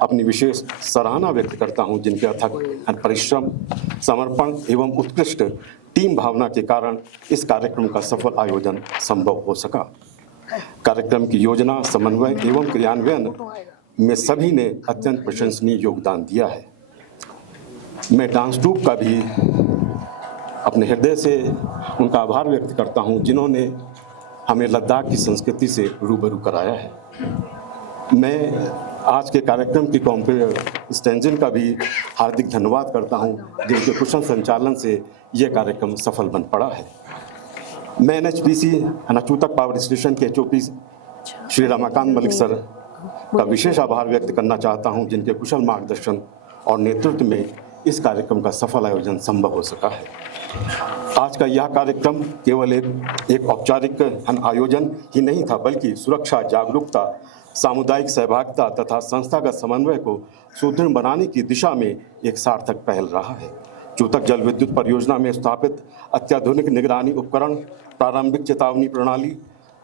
अपनी विशेष सराहना व्यक्त करता हूं, जिनके अथक परिश्रम, समर्पण एवं उत्कृष्ट टीम भावना के कारण इस कार्यक्रम का सफल आयोजन संभव हो सका। कार्यक्रम की योजना, समन्वय एवं क्रियान्वयन में सभी ने अत्यंत प्रशंसनीय योगदान दिया है। मैं डांस ट्रूप का भी अपने हृदय से उनका आभार व्यक्त करता हूं, जिन्होंने हमें लद्दाख की संस्कृति से रूबरू कराया है। मैं आज के कार्यक्रम की कॉम्प्रेयर स्टेंजिन का भी हार्दिक धन्यवाद करता हूं, जिनके कुशल संचालन से यह कार्यक्रम सफल बन पड़ा है। मैं एनएचपीसी चूतक पावर स्टेशन के एचओपी श्री रमाकांत मलिक सर का विशेष आभार व्यक्त करना चाहता हूं, जिनके कुशल मार्गदर्शन और नेतृत्व में इस कार्यक्रम का सफल आयोजन संभव हो सका है। आज का यह कार्यक्रम केवल एक औपचारिक आयोजन ही नहीं था, बल्कि सुरक्षा, जागरूकता, सामुदायिक सहभागिता तथा संस्थागत समन्वय को सुदृढ़ बनाने की दिशा में एक सार्थक पहल रहा है। चूतक जल विद्युत परियोजना में स्थापित अत्याधुनिक निगरानी उपकरण, प्रारंभिक चेतावनी प्रणाली,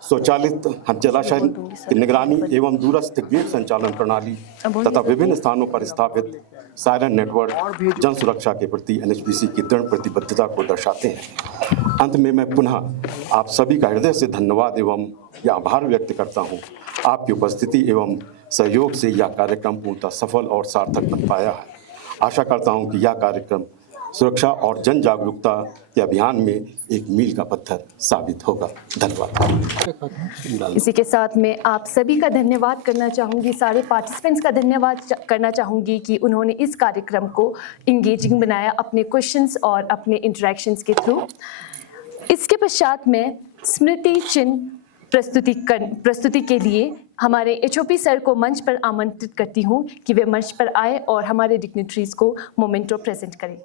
स्वचालित जलाशय की निगरानी एवं दूरस्थ गेट संचालन प्रणाली तथा विभिन्न स्थानों पर स्थापित सायरन नेटवर्क जन सुरक्षा के प्रति एनएचपीसी की दृढ़ प्रतिबद्धता को दर्शाते हैं। अंत में मैं पुनः आप सभी का हृदय से धन्यवाद एवं यह आभार व्यक्त करता हूँ। आपकी उपस्थिति एवं सहयोग से यह कार्यक्रम पूर्णतः सफल और सार्थक बन पाया है। आशा करता हूँ कि यह कार्यक्रम सुरक्षा और जन जागरूकता के अभियान में एक मील का पत्थर साबित होगा। धन्यवाद। इसी के साथ मैं आप सभी का धन्यवाद करना चाहूँगी, सारे पार्टिसिपेंट्स का धन्यवाद करना चाहूँगी कि उन्होंने इस कार्यक्रम को इंगेजिंग बनाया अपने क्वेश्चंस और अपने इंटरेक्शंस के थ्रू। इसके पश्चात मैं स्मृति चिन्ह प्रस्तुति के लिए हमारे एचओपी सर को मंच पर आमंत्रित करती हूँ कि वे मंच पर आए और हमारे डिग्निटरीज को मोमेंटो प्रेजेंट करें।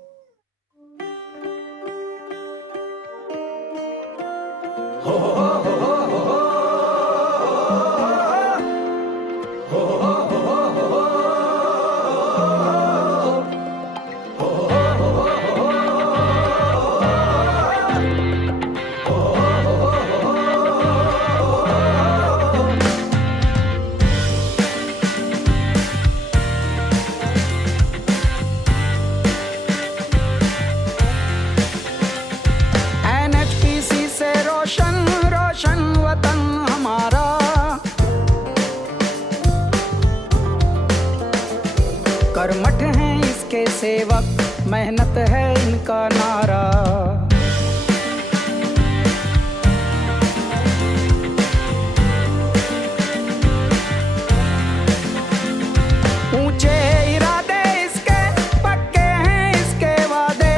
एनएचपीसी से रोशन रोशन वतन हमारा, कर्मठ हैं इसके सेवक, मेहनत है इनका नारा। ऊंचे इरादे इसके, पक्के हैं इसके वादे,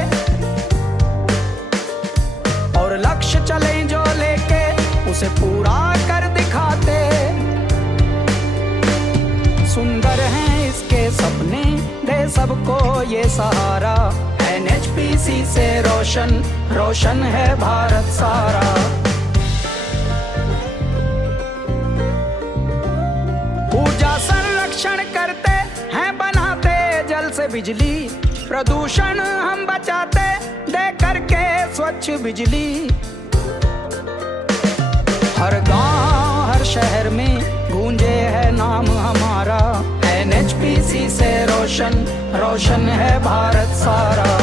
और लक्ष्य चले जो लेके उसे पूरा कर दिखाते। सुंदर हैं इसके सपने, दे सबको ये सहारा। एनएचपीसी से रोशन रोशन है भारत सारा। ऊर्जा संरक्षण करते हैं, बनाते जल से बिजली, प्रदूषण हम बचाते दे करके स्वच्छ बिजली। हर गांव हर शहर में गूंजे है नाम हमारा। एनएचपीसी से रोशन रोशन है भारत सारा।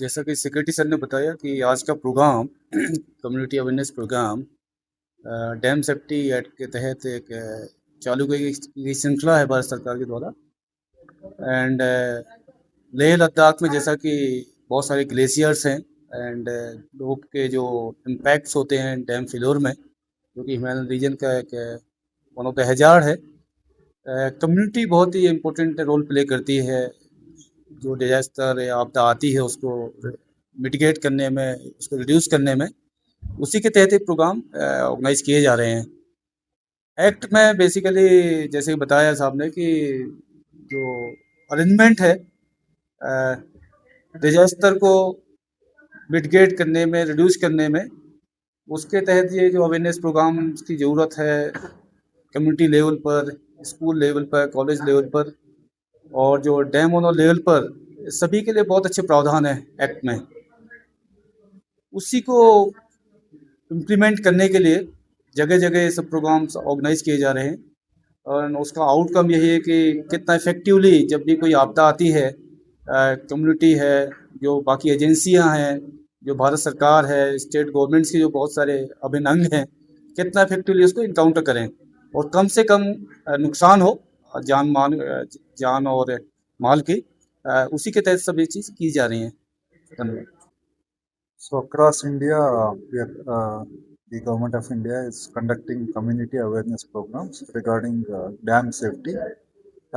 जैसा कि सेक्रेटरी सर ने बताया कि आज का programme community awareness programme dam safety act के तहत एक चालू की श्रृंखला है भारत सरकार के द्वारा। एंड लेह लद्दाख में जैसा कि बहुत सारे ग्लेशियर्स हैं एंड लोग के जो इम्पैक्ट्स होते हैं डैम फेल्योर में, जो कि हिमालयन रीजन का एक वन ऑफ द हैजार्ड है। कम्युनिटी बहुत ही इम्पोर्टेंट रोल प्ले करती है। जो डिजास्टर या आपदा आती है उसको मिटिगेट करने में, उसको रिड्यूस करने में, उसी के तहत एक प्रोग्राम ऑर्गेनाइज किए जा रहे हैं। एक्ट में बेसिकली जैसे बताया साहब ने कि जो अरेंजमेंट है डिजास्टर को मिटिगेट करने में, रिड्यूस करने में, उसके तहत ये जो अवेयरनेस प्रोग्राम की ज़रूरत है कम्युनिटी लेवल पर, स्कूल लेवल पर, कॉलेज लेवल पर और जो डैम ओनर लेवल पर, सभी के लिए बहुत अच्छे प्रावधान है एक्ट में। उसी को इम्प्लीमेंट करने के लिए जगह जगह सब प्रोग्राम्स ऑर्गेनाइज किए जा रहे हैं और उसका आउटकम यही है कि कितना इफेक्टिवली जब भी कोई आपदा आती है, कम्युनिटी है, जो बाकी एजेंसियां हैं, जो भारत सरकार है, स्टेट गवर्नमेंट्स के जो बहुत सारे अभिन्न अंग हैं, कितना इफेक्टिवली उसको इनकाउंटर करें और कम से कम नुकसान हो जान और माल की, उसी के तहत सब ये चीज़ की जा रही हैं। धन्यवाद। So across India, the Government of India is conducting community awareness programs regarding dam safety.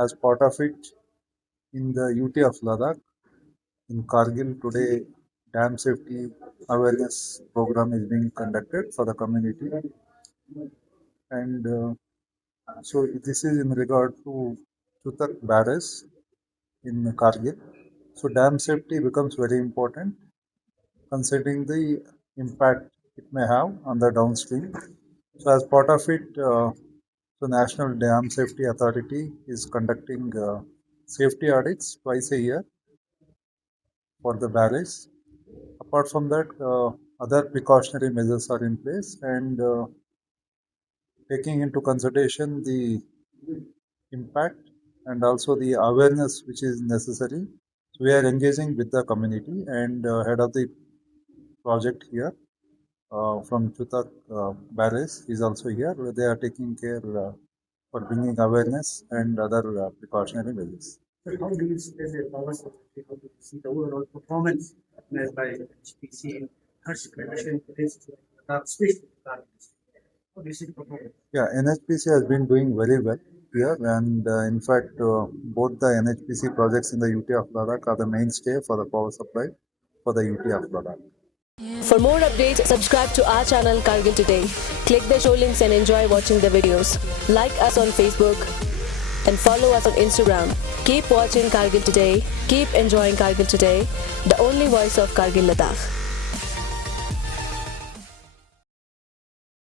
As part of it, in the UT of Ladakh, in Kargil today, dam safety awareness program is being conducted for the community. And so this is in regard to Chutak barrage in Kargil. So dam safety becomes very important, considering the impact it may have on the downstream. So as part of it, the National Dam Safety Authority is conducting safety audits twice a year for the barrage. Apart from that, other precautionary measures are in place, and taking into consideration the impact and also the awareness which is necessary, so we are engaging with the community, and head of the project here from Chutak barrage is also here, where they are taking care for bringing awareness and other precautionary measures. How do you see the powers of see the overall performance by HPC and Yeah, NHPC has been doing very well here, and in fact, both the NHPC projects in the UT of Ladakh are the mainstay for the power supply for the UT of Ladakh. For more updates, subscribe to our channel Kargil Today. Click the show links and enjoy watching the videos. Like us on Facebook and follow us on Instagram. Keep watching Kargil Today. Keep enjoying Kargil Today, the only voice of Kargil Ladakh.